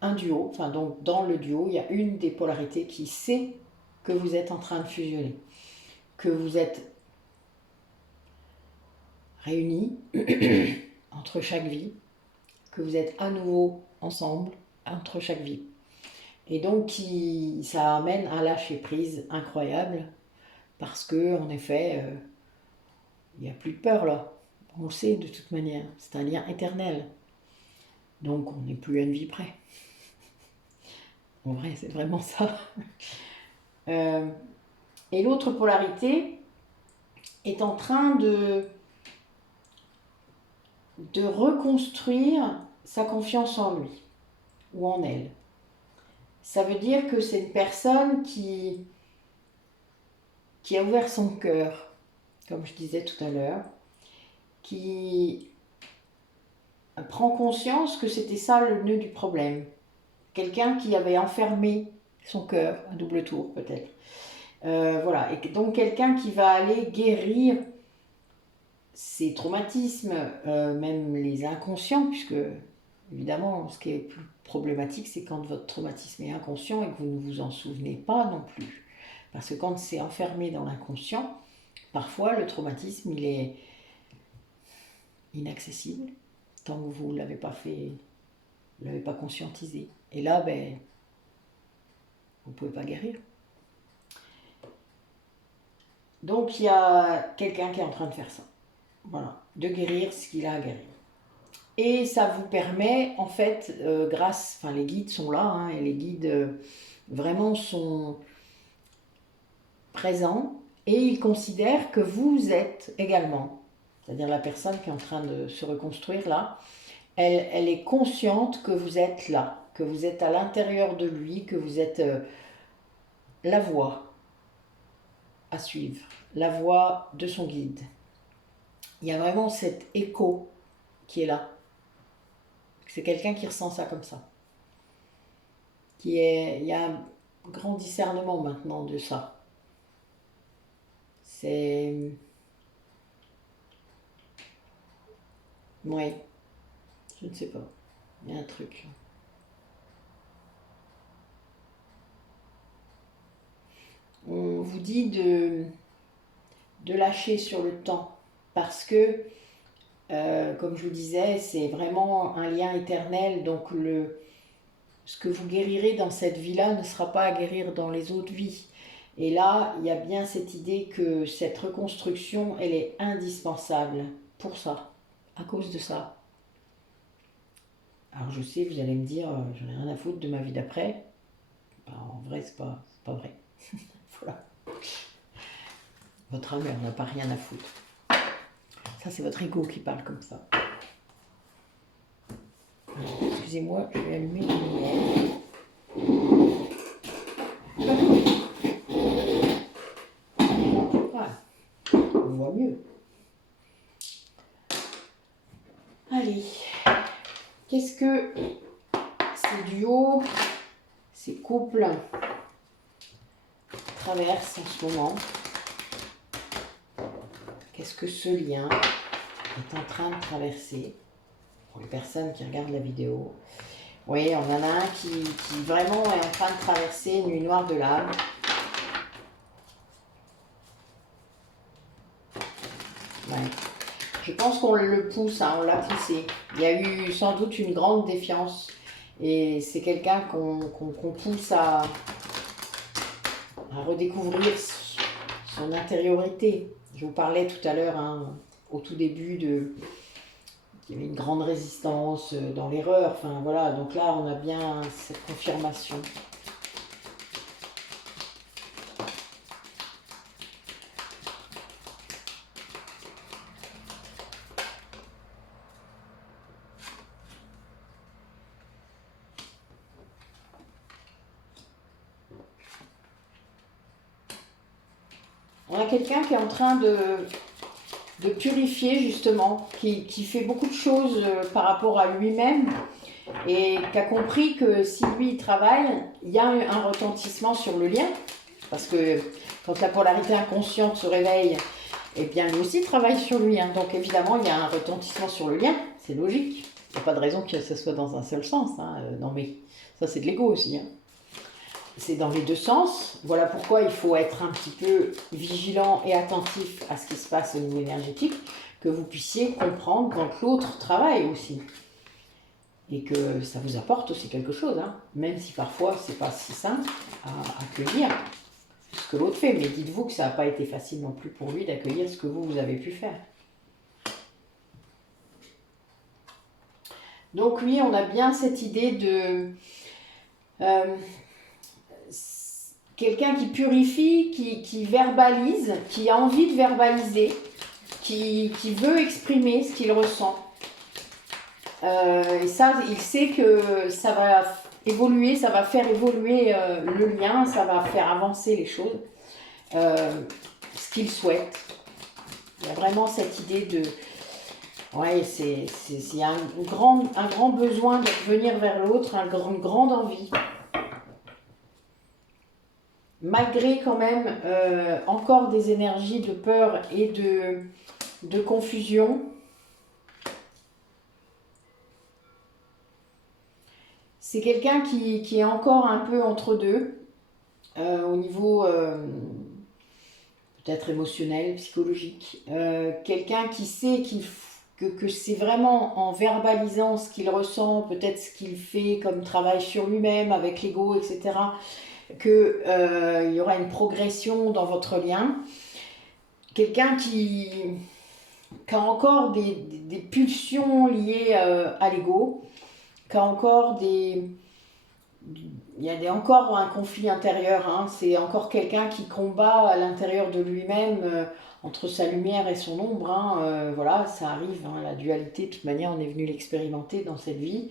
un duo. Enfin, donc, dans le duo, il y a une des polarités qui sait que vous êtes en train de fusionner. Que vous êtes réunis entre chaque vie. Que vous êtes à nouveau ensemble entre chaque vie. Et donc, ça amène un lâcher-prise incroyable. Parce que, en effet, il n'y a plus de peur là. On le sait de toute manière. C'est un lien éternel. Donc on n'est plus à une vie près. En vrai, c'est vraiment ça. Et l'autre polarité est en train de reconstruire sa confiance en lui ou en elle. Ça veut dire que c'est une personne qui a ouvert son cœur, comme je disais tout à l'heure, qui prend conscience que c'était ça le nœud du problème. Quelqu'un qui avait enfermé son cœur, à double tour peut-être. Voilà, et donc quelqu'un qui va aller guérir ces traumatismes, même les inconscients, puisque évidemment ce qui est plus problématique c'est quand votre traumatisme est inconscient et que vous ne vous en souvenez pas non plus. Parce que quand c'est enfermé dans l'inconscient, parfois le traumatisme il est inaccessible tant que vous ne l'avez pas fait, vous ne l'avez pas conscientisé. Et là, ben, vous ne pouvez pas guérir. Donc il y a quelqu'un qui est en train de faire ça. Voilà, de guérir ce qu'il a à guérir. Et ça vous permet, en fait, les guides sont là, hein, et les guides vraiment sont présents, et ils considèrent que vous êtes également, c'est-à-dire la personne qui est en train de se reconstruire là, elle est consciente que vous êtes là, que vous êtes à l'intérieur de lui, que vous êtes la voie à suivre, la voie de son guide. Il y a vraiment cet écho qui est là. C'est quelqu'un qui ressent ça comme ça. Il y a un grand discernement maintenant de ça. C'est... Oui, je ne sais pas. Il y a un truc. On vous dit de lâcher sur le temps parce que, comme je vous disais, c'est vraiment un lien éternel. Donc ce que vous guérirez dans cette vie-là ne sera pas à guérir dans les autres vies. Et là, il y a bien cette idée que cette reconstruction, elle est indispensable pour ça, à cause de ça. Alors je sais, vous allez me dire, j'en ai rien à foutre de ma vie d'après. Ben, en vrai, c'est pas vrai. Voilà. Votre âme, elle n'a pas rien à foutre. Ça, c'est votre ego qui parle comme ça. Excusez-moi, je vais allumer la lumière. Voilà, on voit mieux. Allez, qu'est-ce que ces duos, ces couples traversent en ce moment? Qu'est-ce que ce lien est en train de traverser? Pour les personnes qui regardent la vidéo, oui, on en a un qui vraiment est en train de traverser une nuit noire de l'âme. Ouais. Je pense qu'on le pousse, hein, on l'a poussé. Il y a eu sans doute une grande défiance. Et c'est quelqu'un qu'on pousse à redécouvrir son intériorité. Je vous parlais tout à l'heure, hein, au tout début, qu'il y avait une grande résistance dans l'erreur. Enfin voilà, donc là on a bien cette confirmation. On a quelqu'un qui est en train de purifier justement, qui fait beaucoup de choses par rapport à lui-même et qui a compris que si lui il travaille, il y a un retentissement sur le lien. Parce que quand la polarité inconsciente se réveille, eh bien lui aussi travaille sur lui. Hein. Donc évidemment, il y a un retentissement sur le lien, c'est logique. Il n'y a pas de raison que ce soit dans un seul sens. Hein. Non mais ça c'est de l'ego aussi. Hein. C'est dans les deux sens. Voilà pourquoi il faut être un petit peu vigilant et attentif à ce qui se passe au niveau énergétique, que vous puissiez comprendre quand l'autre travaille aussi. Et que ça vous apporte aussi quelque chose, hein. Même si parfois c'est pas si simple à accueillir ce que l'autre fait. Mais dites-vous que ça n'a pas été facile non plus pour lui d'accueillir ce que vous avez pu faire. Donc oui, on a bien cette idée de... quelqu'un qui purifie, qui verbalise, qui a envie de verbaliser, qui veut exprimer ce qu'il ressent. Et ça, il sait que ça va évoluer, ça va faire évoluer le lien, ça va faire avancer les choses, ce qu'il souhaite. Il y a vraiment cette idée de... Ouais, il y a un grand besoin de venir vers l'autre, une grande envie. Malgré quand même encore des énergies de peur et de confusion, c'est quelqu'un qui est encore un peu entre deux, au niveau peut-être émotionnel, psychologique. Quelqu'un qui sait que c'est vraiment en verbalisant ce qu'il ressent, peut-être ce qu'il fait comme travail sur lui-même, avec l'ego, etc., qu'il y aura une progression dans votre lien. Quelqu'un qui a encore des pulsions liées à l'ego, qui a encore il y a encore un conflit intérieur, hein. C'est encore quelqu'un qui combat à l'intérieur de lui-même entre sa lumière et son ombre, hein. Voilà, ça arrive, hein, la dualité, de toute manière on est venu l'expérimenter dans cette vie.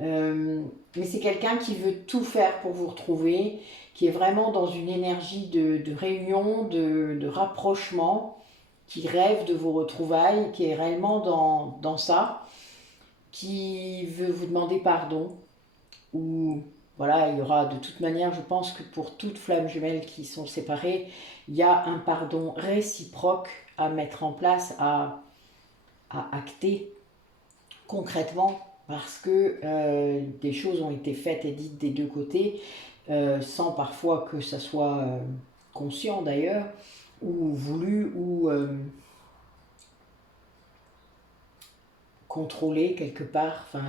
Mais c'est quelqu'un qui veut tout faire pour vous retrouver, qui est vraiment dans une énergie de réunion, de rapprochement, qui rêve de vos retrouvailles, qui est réellement dans ça, qui veut vous demander pardon, ou voilà, il y aura de toute manière, je pense que pour toutes flammes jumelles qui sont séparées, il y a un pardon réciproque à mettre en place, à acter concrètement, parce que des choses ont été faites et dites des deux côtés, sans parfois que ça soit conscient d'ailleurs, ou voulu, ou contrôlé quelque part. Enfin,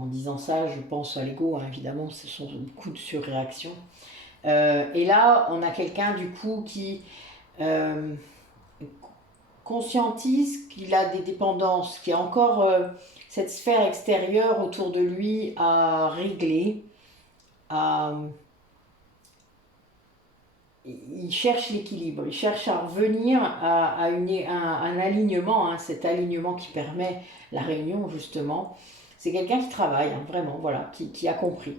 en disant ça, je pense à l'ego, hein, évidemment, ce sont beaucoup de surréactions. Et là, on a quelqu'un du coup qui euh, conscientise qu'il a des dépendances, qu'il y a encore cette sphère extérieure autour de lui à régler, à il cherche l'équilibre, il cherche à revenir à un alignement, hein, cet alignement qui permet la réunion justement. C'est quelqu'un qui travaille, hein, vraiment, voilà, qui a compris.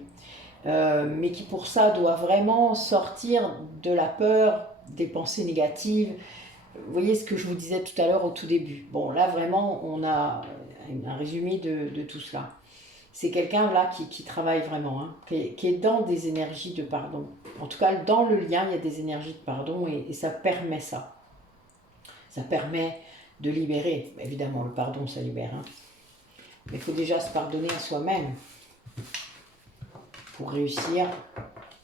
Mais qui pour ça doit vraiment sortir de la peur, des pensées négatives. Vous voyez ce que je vous disais tout à l'heure au tout début. Bon, là vraiment, on a un résumé de tout cela. C'est quelqu'un là qui travaille vraiment, hein, qui est dans des énergies de pardon. En tout cas, dans le lien, il y a des énergies de pardon et ça permet ça. Ça permet de libérer. Évidemment, le pardon, ça libère. Hein. Mais il faut déjà se pardonner à soi-même pour réussir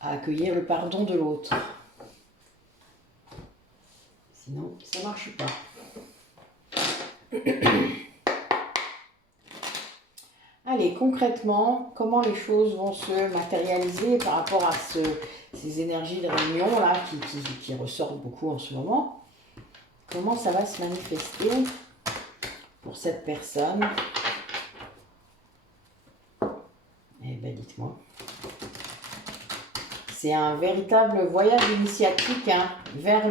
à accueillir le pardon de l'autre. Sinon, ça ne marche pas. Allez, concrètement, comment les choses vont se matérialiser par rapport à ces énergies de réunion là qui ressortent beaucoup en ce moment? Comment ça va se manifester pour cette personne? Eh bien, dites-moi. C'est un véritable voyage initiatique hein, vers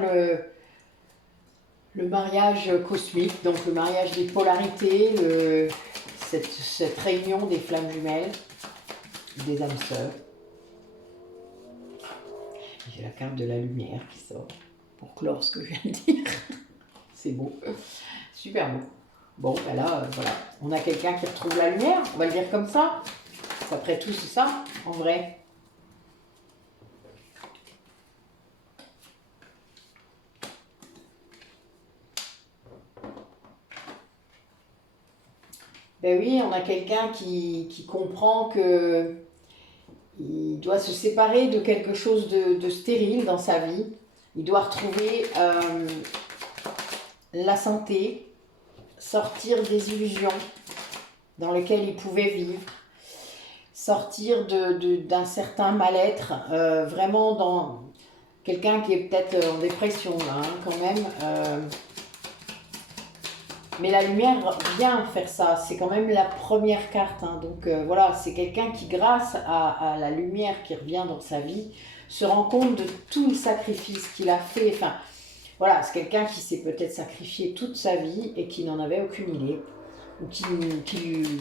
le mariage cosmique, donc le mariage des polarités, cette réunion des flammes jumelles, des âmes sœurs. J'ai la carte de la lumière qui sort pour clore ce que je viens de dire. C'est beau, super beau. Bon, ben là, voilà, on a quelqu'un qui retrouve la lumière, on va le dire comme ça. Après tout, c'est ça, en vrai. Ben oui, on a quelqu'un qui comprend que il doit se séparer de quelque chose de stérile dans sa vie. Il doit retrouver la santé, sortir des illusions dans lesquelles il pouvait vivre, sortir d'un certain mal-être, vraiment dans quelqu'un qui est peut-être en dépression là, hein, quand même. Mais la lumière vient faire ça, c'est quand même la première carte. Hein. Donc voilà, c'est quelqu'un qui, grâce à la lumière qui revient dans sa vie, se rend compte de tout le sacrifice qu'il a fait. Enfin, voilà, c'est quelqu'un qui s'est peut-être sacrifié toute sa vie et qui n'en avait aucune idée. Ou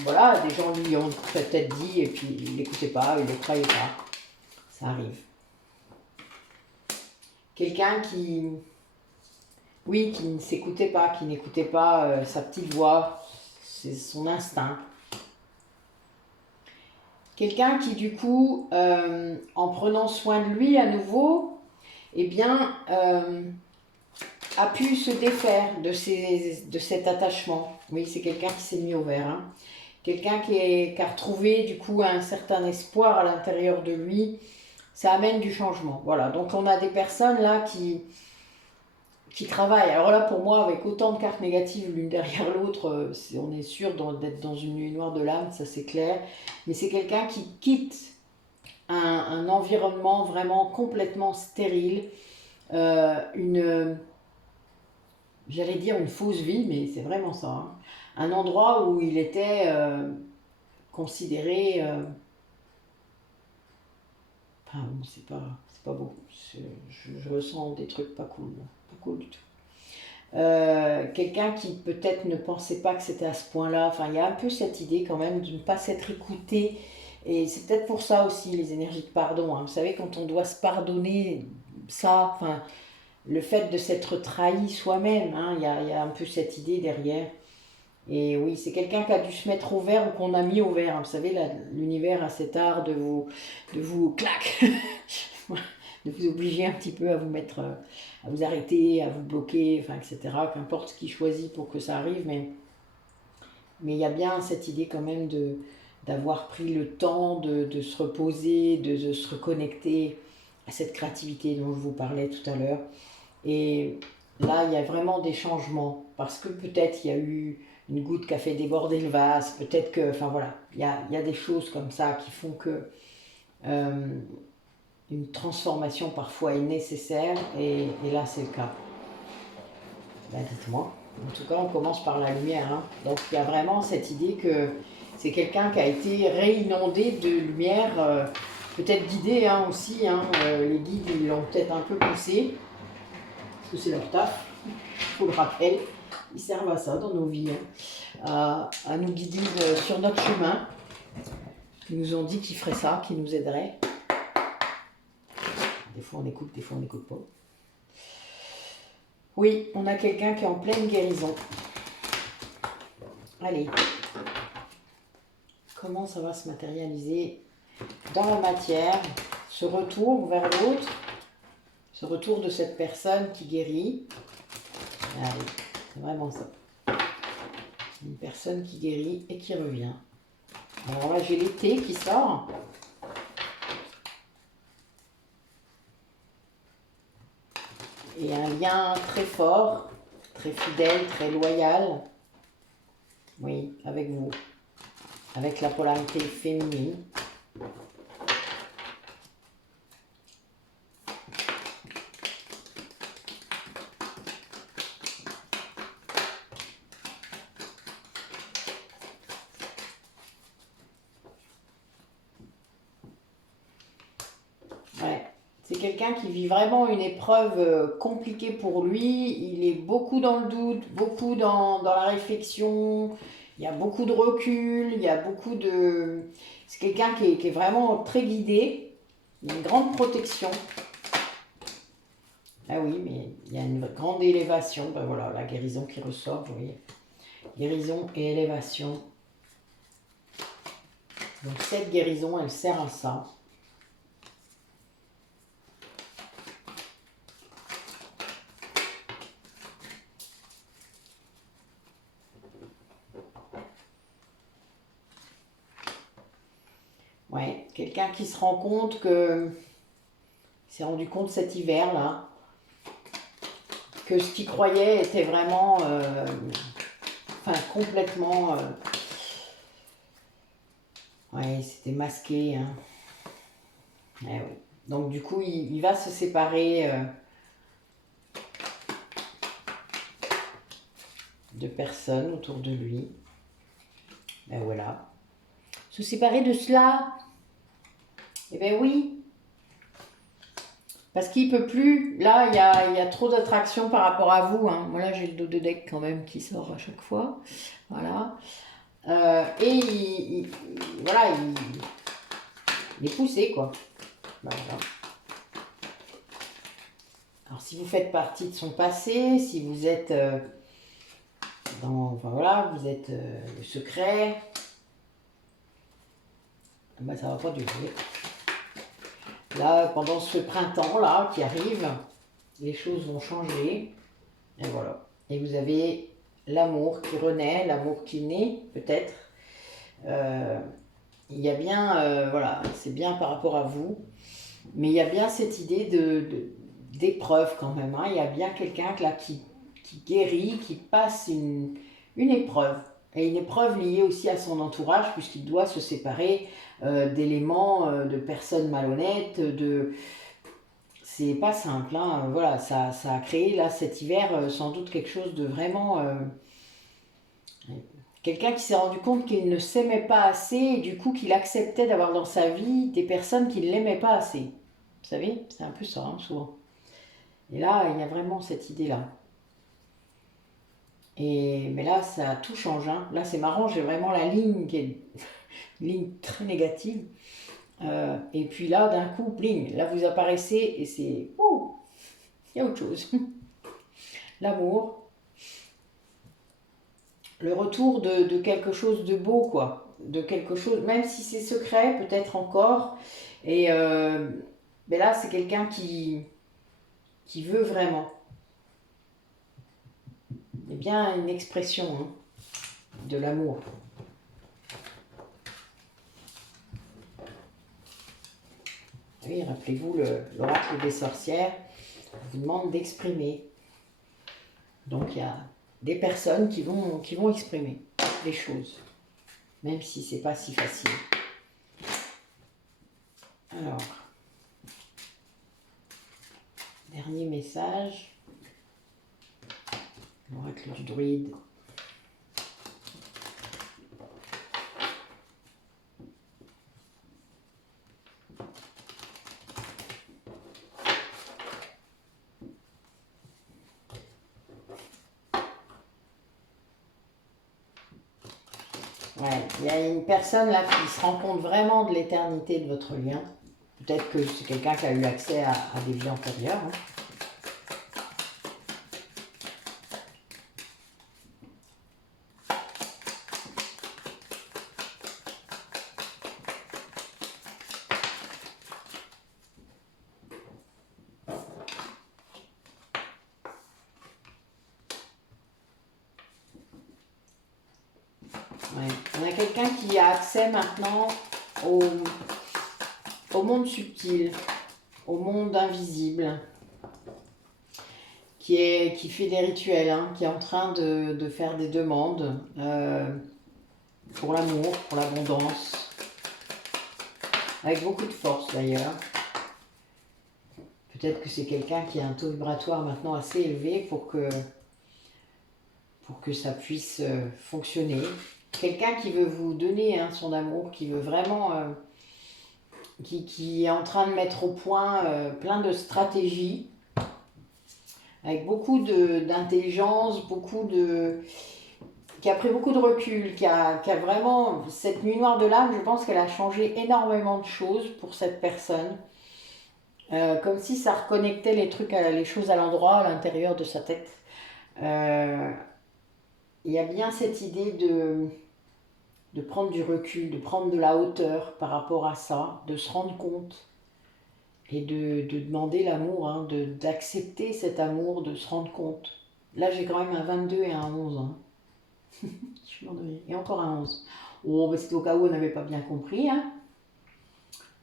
voilà, des gens lui ont peut-être dit et puis il n'écoutait pas, il ne le croyait pas. Ça arrive. Quelqu'un oui, qui ne s'écoutait pas, qui n'écoutait pas sa petite voix, c'est son instinct. Quelqu'un qui, du coup, en prenant soin de lui à nouveau, eh bien, a pu se défaire de cet attachement. Oui, c'est quelqu'un qui s'est mis au vert. Hein. Quelqu'un qui a retrouvé, du coup, un certain espoir à l'intérieur de lui. Ça amène du changement. Voilà, donc on a des personnes là qui travaillent. Alors là, pour moi, avec autant de cartes négatives l'une derrière l'autre, on est sûr d'être dans une nuit noire de l'âme, ça c'est clair. Mais c'est quelqu'un qui quitte un environnement vraiment complètement stérile, j'allais dire une fausse vie, mais c'est vraiment ça. Hein. Un endroit où il était considéré... enfin, bon, c'est pas beau. Je ressens des trucs pas cool du tout. Quelqu'un qui peut-être ne pensait pas que c'était à ce point-là. Enfin, il y a un peu cette idée quand même de ne pas s'être écouté. Et c'est peut-être pour ça aussi les énergies de pardon. Hein. Vous savez, quand on doit se pardonner ça, enfin, le fait de s'être trahi soi-même, hein, il y a un peu cette idée derrière. Et oui, c'est quelqu'un qui a dû se mettre au vert ou qu'on a mis au vert. Hein. Vous savez, l'univers a cet art de vous clac, de vous obliger un petit peu à vous mettre, à vous arrêter, à vous bloquer, enfin, etc. Qu'importe ce qu'il choisit pour que ça arrive, mais il y a bien cette idée quand même d'avoir pris le temps de se reposer, de se reconnecter à cette créativité dont je vous parlais tout à l'heure. Et là, il y a vraiment des changements, parce que peut-être il y a eu une goutte qui a fait déborder le vase, peut-être que, enfin voilà, il y a des choses comme ça qui font que une transformation parfois est nécessaire, et là c'est le cas. Ben, dites-moi. En tout cas, on commence par la lumière. Hein. Donc il y a vraiment cette idée que c'est quelqu'un qui a été réinondé de lumière, peut-être guidé hein, aussi. Hein. Les guides, ils l'ont peut-être un peu poussé, parce que c'est leur taf, je vous le rappelle. Ils servent à ça dans nos vies, hein, à nous guider sur notre chemin. Ils nous ont dit qu'ils feraient ça, qu'ils nous aideraient. Des fois on écoute, des fois on n'écoute pas. Oui, on a quelqu'un qui est en pleine guérison. Allez. Comment ça va se matérialiser dans la matière, ce retour vers l'autre, ce retour de cette personne qui guérit. Allez, c'est vraiment ça. Une personne qui guérit et qui revient. Alors là, j'ai l'été qui sort. Et un lien très fort, très fidèle, très loyal. Oui, avec vous. Avec la polarité féminine. Ouais. C'est quelqu'un qui vit vraiment une épreuve compliquée pour lui. Il est beaucoup dans le doute, beaucoup dans la réflexion. Il y a beaucoup de recul, il y a beaucoup de... C'est quelqu'un qui est vraiment très guidé. Il y a une grande protection. Ah oui, mais il y a une grande élévation. Ben voilà, la guérison qui ressort, vous voyez. Guérison et élévation. Donc cette guérison, elle sert à ça. Ouais, quelqu'un qui se rend compte que... s'est rendu compte cet hiver, là, que ce qu'il croyait était vraiment... enfin, complètement... ouais, c'était masqué. Hein. Eh oui. Donc, du coup, il va se séparer de personnes autour de lui. Ben voilà. Se séparer de cela. Eh ben oui. Parce qu'il peut plus. Là, il y a trop d'attraction par rapport à vous. Hein. Moi, là, j'ai le dos de deck quand même qui sort à chaque fois. Voilà. Et voilà, il est poussé, quoi. Ben voilà. Alors, si vous faites partie de son passé, si vous êtes enfin voilà, vous êtes le secret, ben, ça va pas durer. Là, pendant ce printemps-là qui arrive, les choses vont changer. Et voilà. Et vous avez l'amour qui renaît, l'amour qui naît, peut-être. Il y a bien, voilà, c'est bien par rapport à vous, mais il y a bien cette idée d'épreuve quand même. Hein. Il y a bien quelqu'un là qui guérit, qui passe une épreuve. Et une épreuve liée aussi à son entourage, puisqu'il doit se séparer d'éléments, de personnes malhonnêtes, c'est pas simple. Hein. Voilà, ça a créé là cet hiver sans doute quelque chose de vraiment... quelqu'un qui s'est rendu compte qu'il ne s'aimait pas assez et du coup qu'il acceptait d'avoir dans sa vie des personnes qui ne l'aimaient pas assez. Vous savez, c'est un peu ça, hein, souvent. Et là, il y a vraiment cette idée-là. Mais là, ça tout change. Hein. Là, c'est marrant, j'ai vraiment la ligne qui est une ligne très négative. Et puis là, d'un coup, bling, là, vous apparaissez et c'est... Oh, il y a autre chose. L'amour. Le retour de quelque chose de beau, quoi. De quelque chose, même si c'est secret, peut-être encore. Et mais là, c'est quelqu'un qui veut vraiment. Il y a bien une expression hein, de l'amour. Oui, rappelez-vous, l'oracle des sorcières vous demande d'exprimer. Donc, il y a des personnes qui vont exprimer les choses, même si c'est pas si facile. Alors, dernier message. L'oracle du druide. Ouais, il y a une personne là qui se rend compte vraiment de l'éternité de votre lien. Peut-être que c'est quelqu'un qui a eu accès à des vies antérieures. Hein. Ouais. On a quelqu'un qui a accès maintenant au monde subtil, au monde invisible, qui fait des rituels, hein, qui est en train de faire des demandes pour l'amour, pour l'abondance, avec beaucoup de force d'ailleurs. Peut-être que c'est quelqu'un qui a un taux vibratoire maintenant assez élevé pour que ça puisse fonctionner. Quelqu'un qui veut vous donner hein, son amour, qui veut vraiment... qui est en train de mettre au point plein de stratégies, avec beaucoup d'intelligence, qui a pris beaucoup de recul, qui a vraiment... Cette nuit noire de l'âme, je pense qu'elle a changé énormément de choses pour cette personne. Comme si ça reconnectait les trucs, les choses à l'endroit, à l'intérieur de sa tête. Il y a bien cette idée de prendre du recul, de prendre de la hauteur par rapport à ça, de se rendre compte et de demander l'amour, hein, d'accepter cet amour, de se rendre compte. Là, j'ai quand même un 22 et un 11. Hein. Je suis ennuyée. Et encore un 11. Oh, bah, c'était au cas où on n'avait pas bien compris. Hein.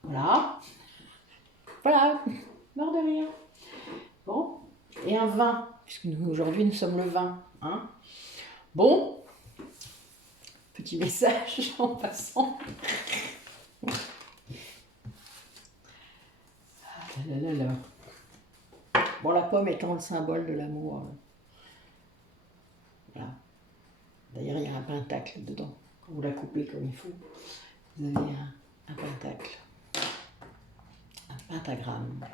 Voilà. Voilà. Mort de rire. Bon. Et un 20, puisque aujourd'hui nous sommes le 20. Hein. Bon. Petit message en passant. Là, là, là, là. Bon, la pomme étant le symbole de l'amour. Voilà. D'ailleurs, il y a un pentacle dedans. Quand vous la coupez comme il faut, vous avez un pentacle. Un pentagramme.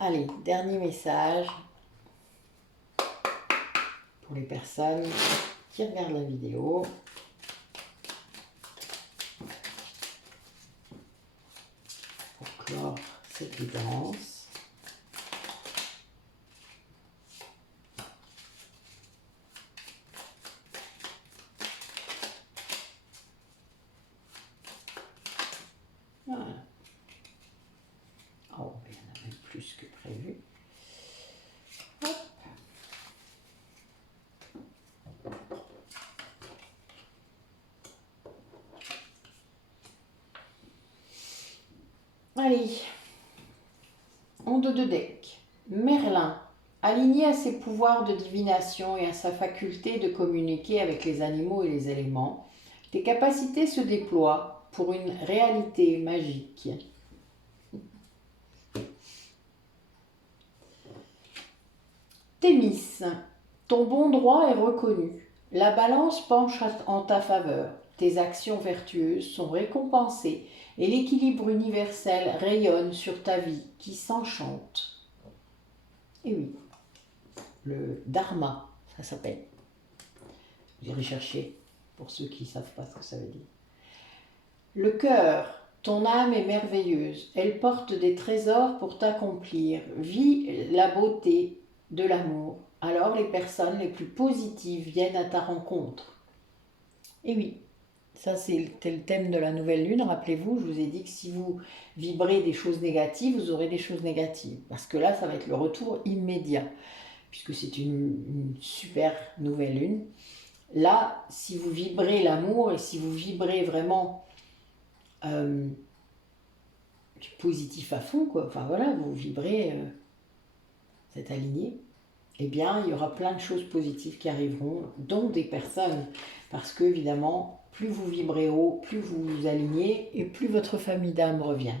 Allez, dernier message pour les personnes qui regardent la vidéo. Pour clore cette guidance. Voilà. Oh, il y en a même plus que prévu. Hop. Allez, onde de deck. Merlin, aligné à ses pouvoirs de divination et à sa faculté de communiquer avec les animaux et les éléments, tes capacités se déploient pour une réalité magique. Thémis, ton bon droit est reconnu. La balance penche en ta faveur. Tes actions vertueuses sont récompensées et l'équilibre universel rayonne sur ta vie qui s'enchante. Et oui, le dharma, ça s'appelle. Vous irez chercher pour ceux qui ne savent pas ce que ça veut dire. Le cœur, ton âme est merveilleuse. Elle porte des trésors pour t'accomplir. Vis la beauté de l'amour. Alors les personnes les plus positives viennent à ta rencontre. Et oui, ça c'était le thème de la nouvelle lune. Rappelez-vous, je vous ai dit que si vous vibrez des choses négatives, vous aurez des choses négatives. Parce que là, ça va être le retour immédiat. Puisque c'est une super nouvelle lune. Là, si vous vibrez l'amour et si vous vibrez vraiment du positif à fond, quoi. Enfin voilà, vous vibrez, vous êtes aligné, eh bien, il y aura plein de choses positives qui arriveront, dont des personnes. Parce que, évidemment, plus vous vibrez haut, plus vous vous alignez et plus votre famille d'âme revient.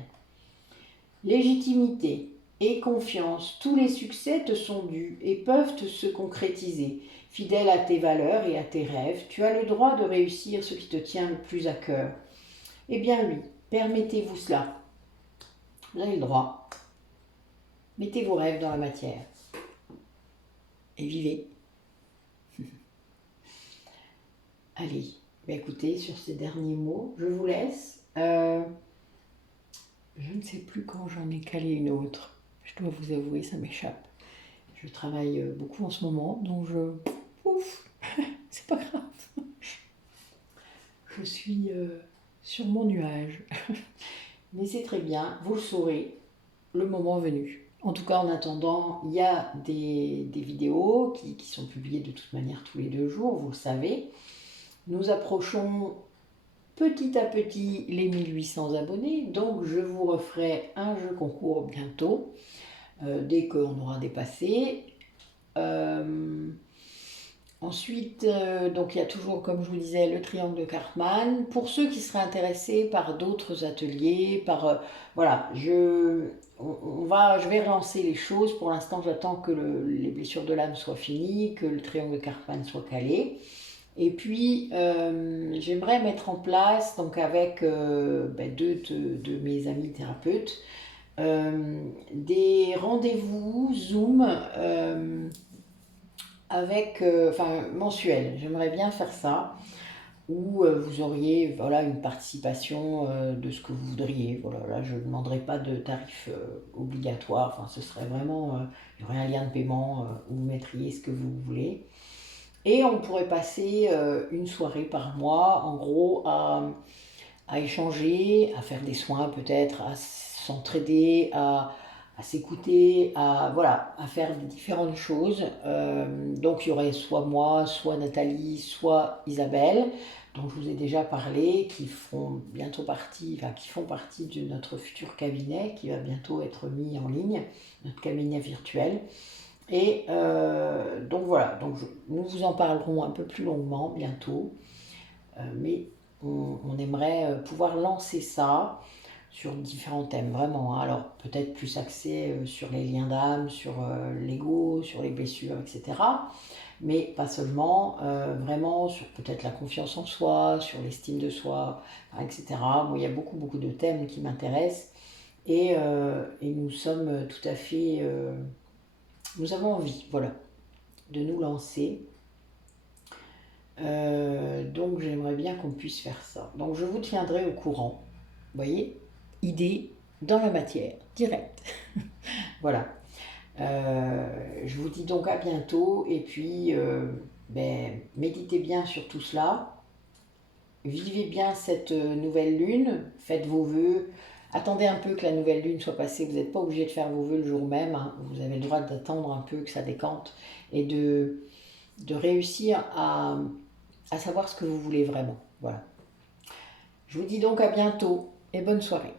Légitimité. Aie confiance, tous les succès te sont dus et peuvent se concrétiser. Fidèle à tes valeurs et à tes rêves, tu as le droit de réussir ce qui te tient le plus à cœur. Eh bien oui, permettez-vous cela. Vous avez le droit. Mettez vos rêves dans la matière et vivez. Allez, écoutez, sur ces derniers mots, je vous laisse. Je ne sais plus quand j'en ai calé une autre. Je dois vous avouer, ça m'échappe. Je travaille beaucoup en ce moment, donc ouf, c'est pas grave. Je suis sur mon nuage. Mais c'est très bien, vous le saurez le moment venu. En tout cas, en attendant, il y a des vidéos qui sont publiées de toute manière tous les 2 jours, vous le savez. Nous approchons petit à petit les 1800 abonnés, donc je vous referai un jeu concours bientôt, dès qu'on aura dépassé. Ensuite, donc il y a toujours, comme je vous disais, le triangle de Cartman. Pour ceux qui seraient intéressés par d'autres ateliers, voilà, je vais relancer les choses. Pour l'instant, j'attends que les blessures de l'âme soient finies, que le triangle de Cartman soit calé. Et puis, j'aimerais mettre en place, donc avec 2 de mes amis thérapeutes, des rendez-vous Zoom mensuels. J'aimerais bien faire ça, où vous auriez une participation de ce que vous voudriez. Voilà, là, je ne demanderai pas de tarif obligatoire. Enfin, ce serait vraiment, il y aurait un lien de paiement où vous mettriez ce que vous voulez. Et on pourrait passer une soirée par mois, en gros, à échanger, à faire des soins peut-être, à s'entraider, à s'écouter, à faire différentes choses. Donc il y aurait soit moi, soit Nathalie, soit Isabelle, dont je vous ai déjà parlé, qui font partie de notre futur cabinet qui va bientôt être mis en ligne, notre cabinet virtuel. Et donc voilà, nous vous en parlerons un peu plus longuement bientôt, mais on aimerait pouvoir lancer ça sur différents thèmes, vraiment. Alors peut-être plus axé sur les liens d'âme, sur l'ego, sur les blessures, etc. Mais pas seulement, vraiment sur peut-être la confiance en soi, sur l'estime de soi, etc. Bon, il y a beaucoup de thèmes qui m'intéressent et nous sommes tout à fait... nous avons envie, de nous lancer. Donc j'aimerais bien qu'on puisse faire ça. Donc je vous tiendrai au courant. Vous voyez, idée dans la matière, direct. Voilà. Je vous dis donc à bientôt et puis méditez bien sur tout cela. Vivez bien cette nouvelle lune, faites vos vœux. Attendez un peu que la nouvelle lune soit passée, vous n'êtes pas obligé de faire vos vœux le jour même, hein. Vous avez le droit d'attendre un peu que ça décante et de réussir à savoir ce que vous voulez vraiment. Voilà. Je vous dis donc à bientôt et bonne soirée.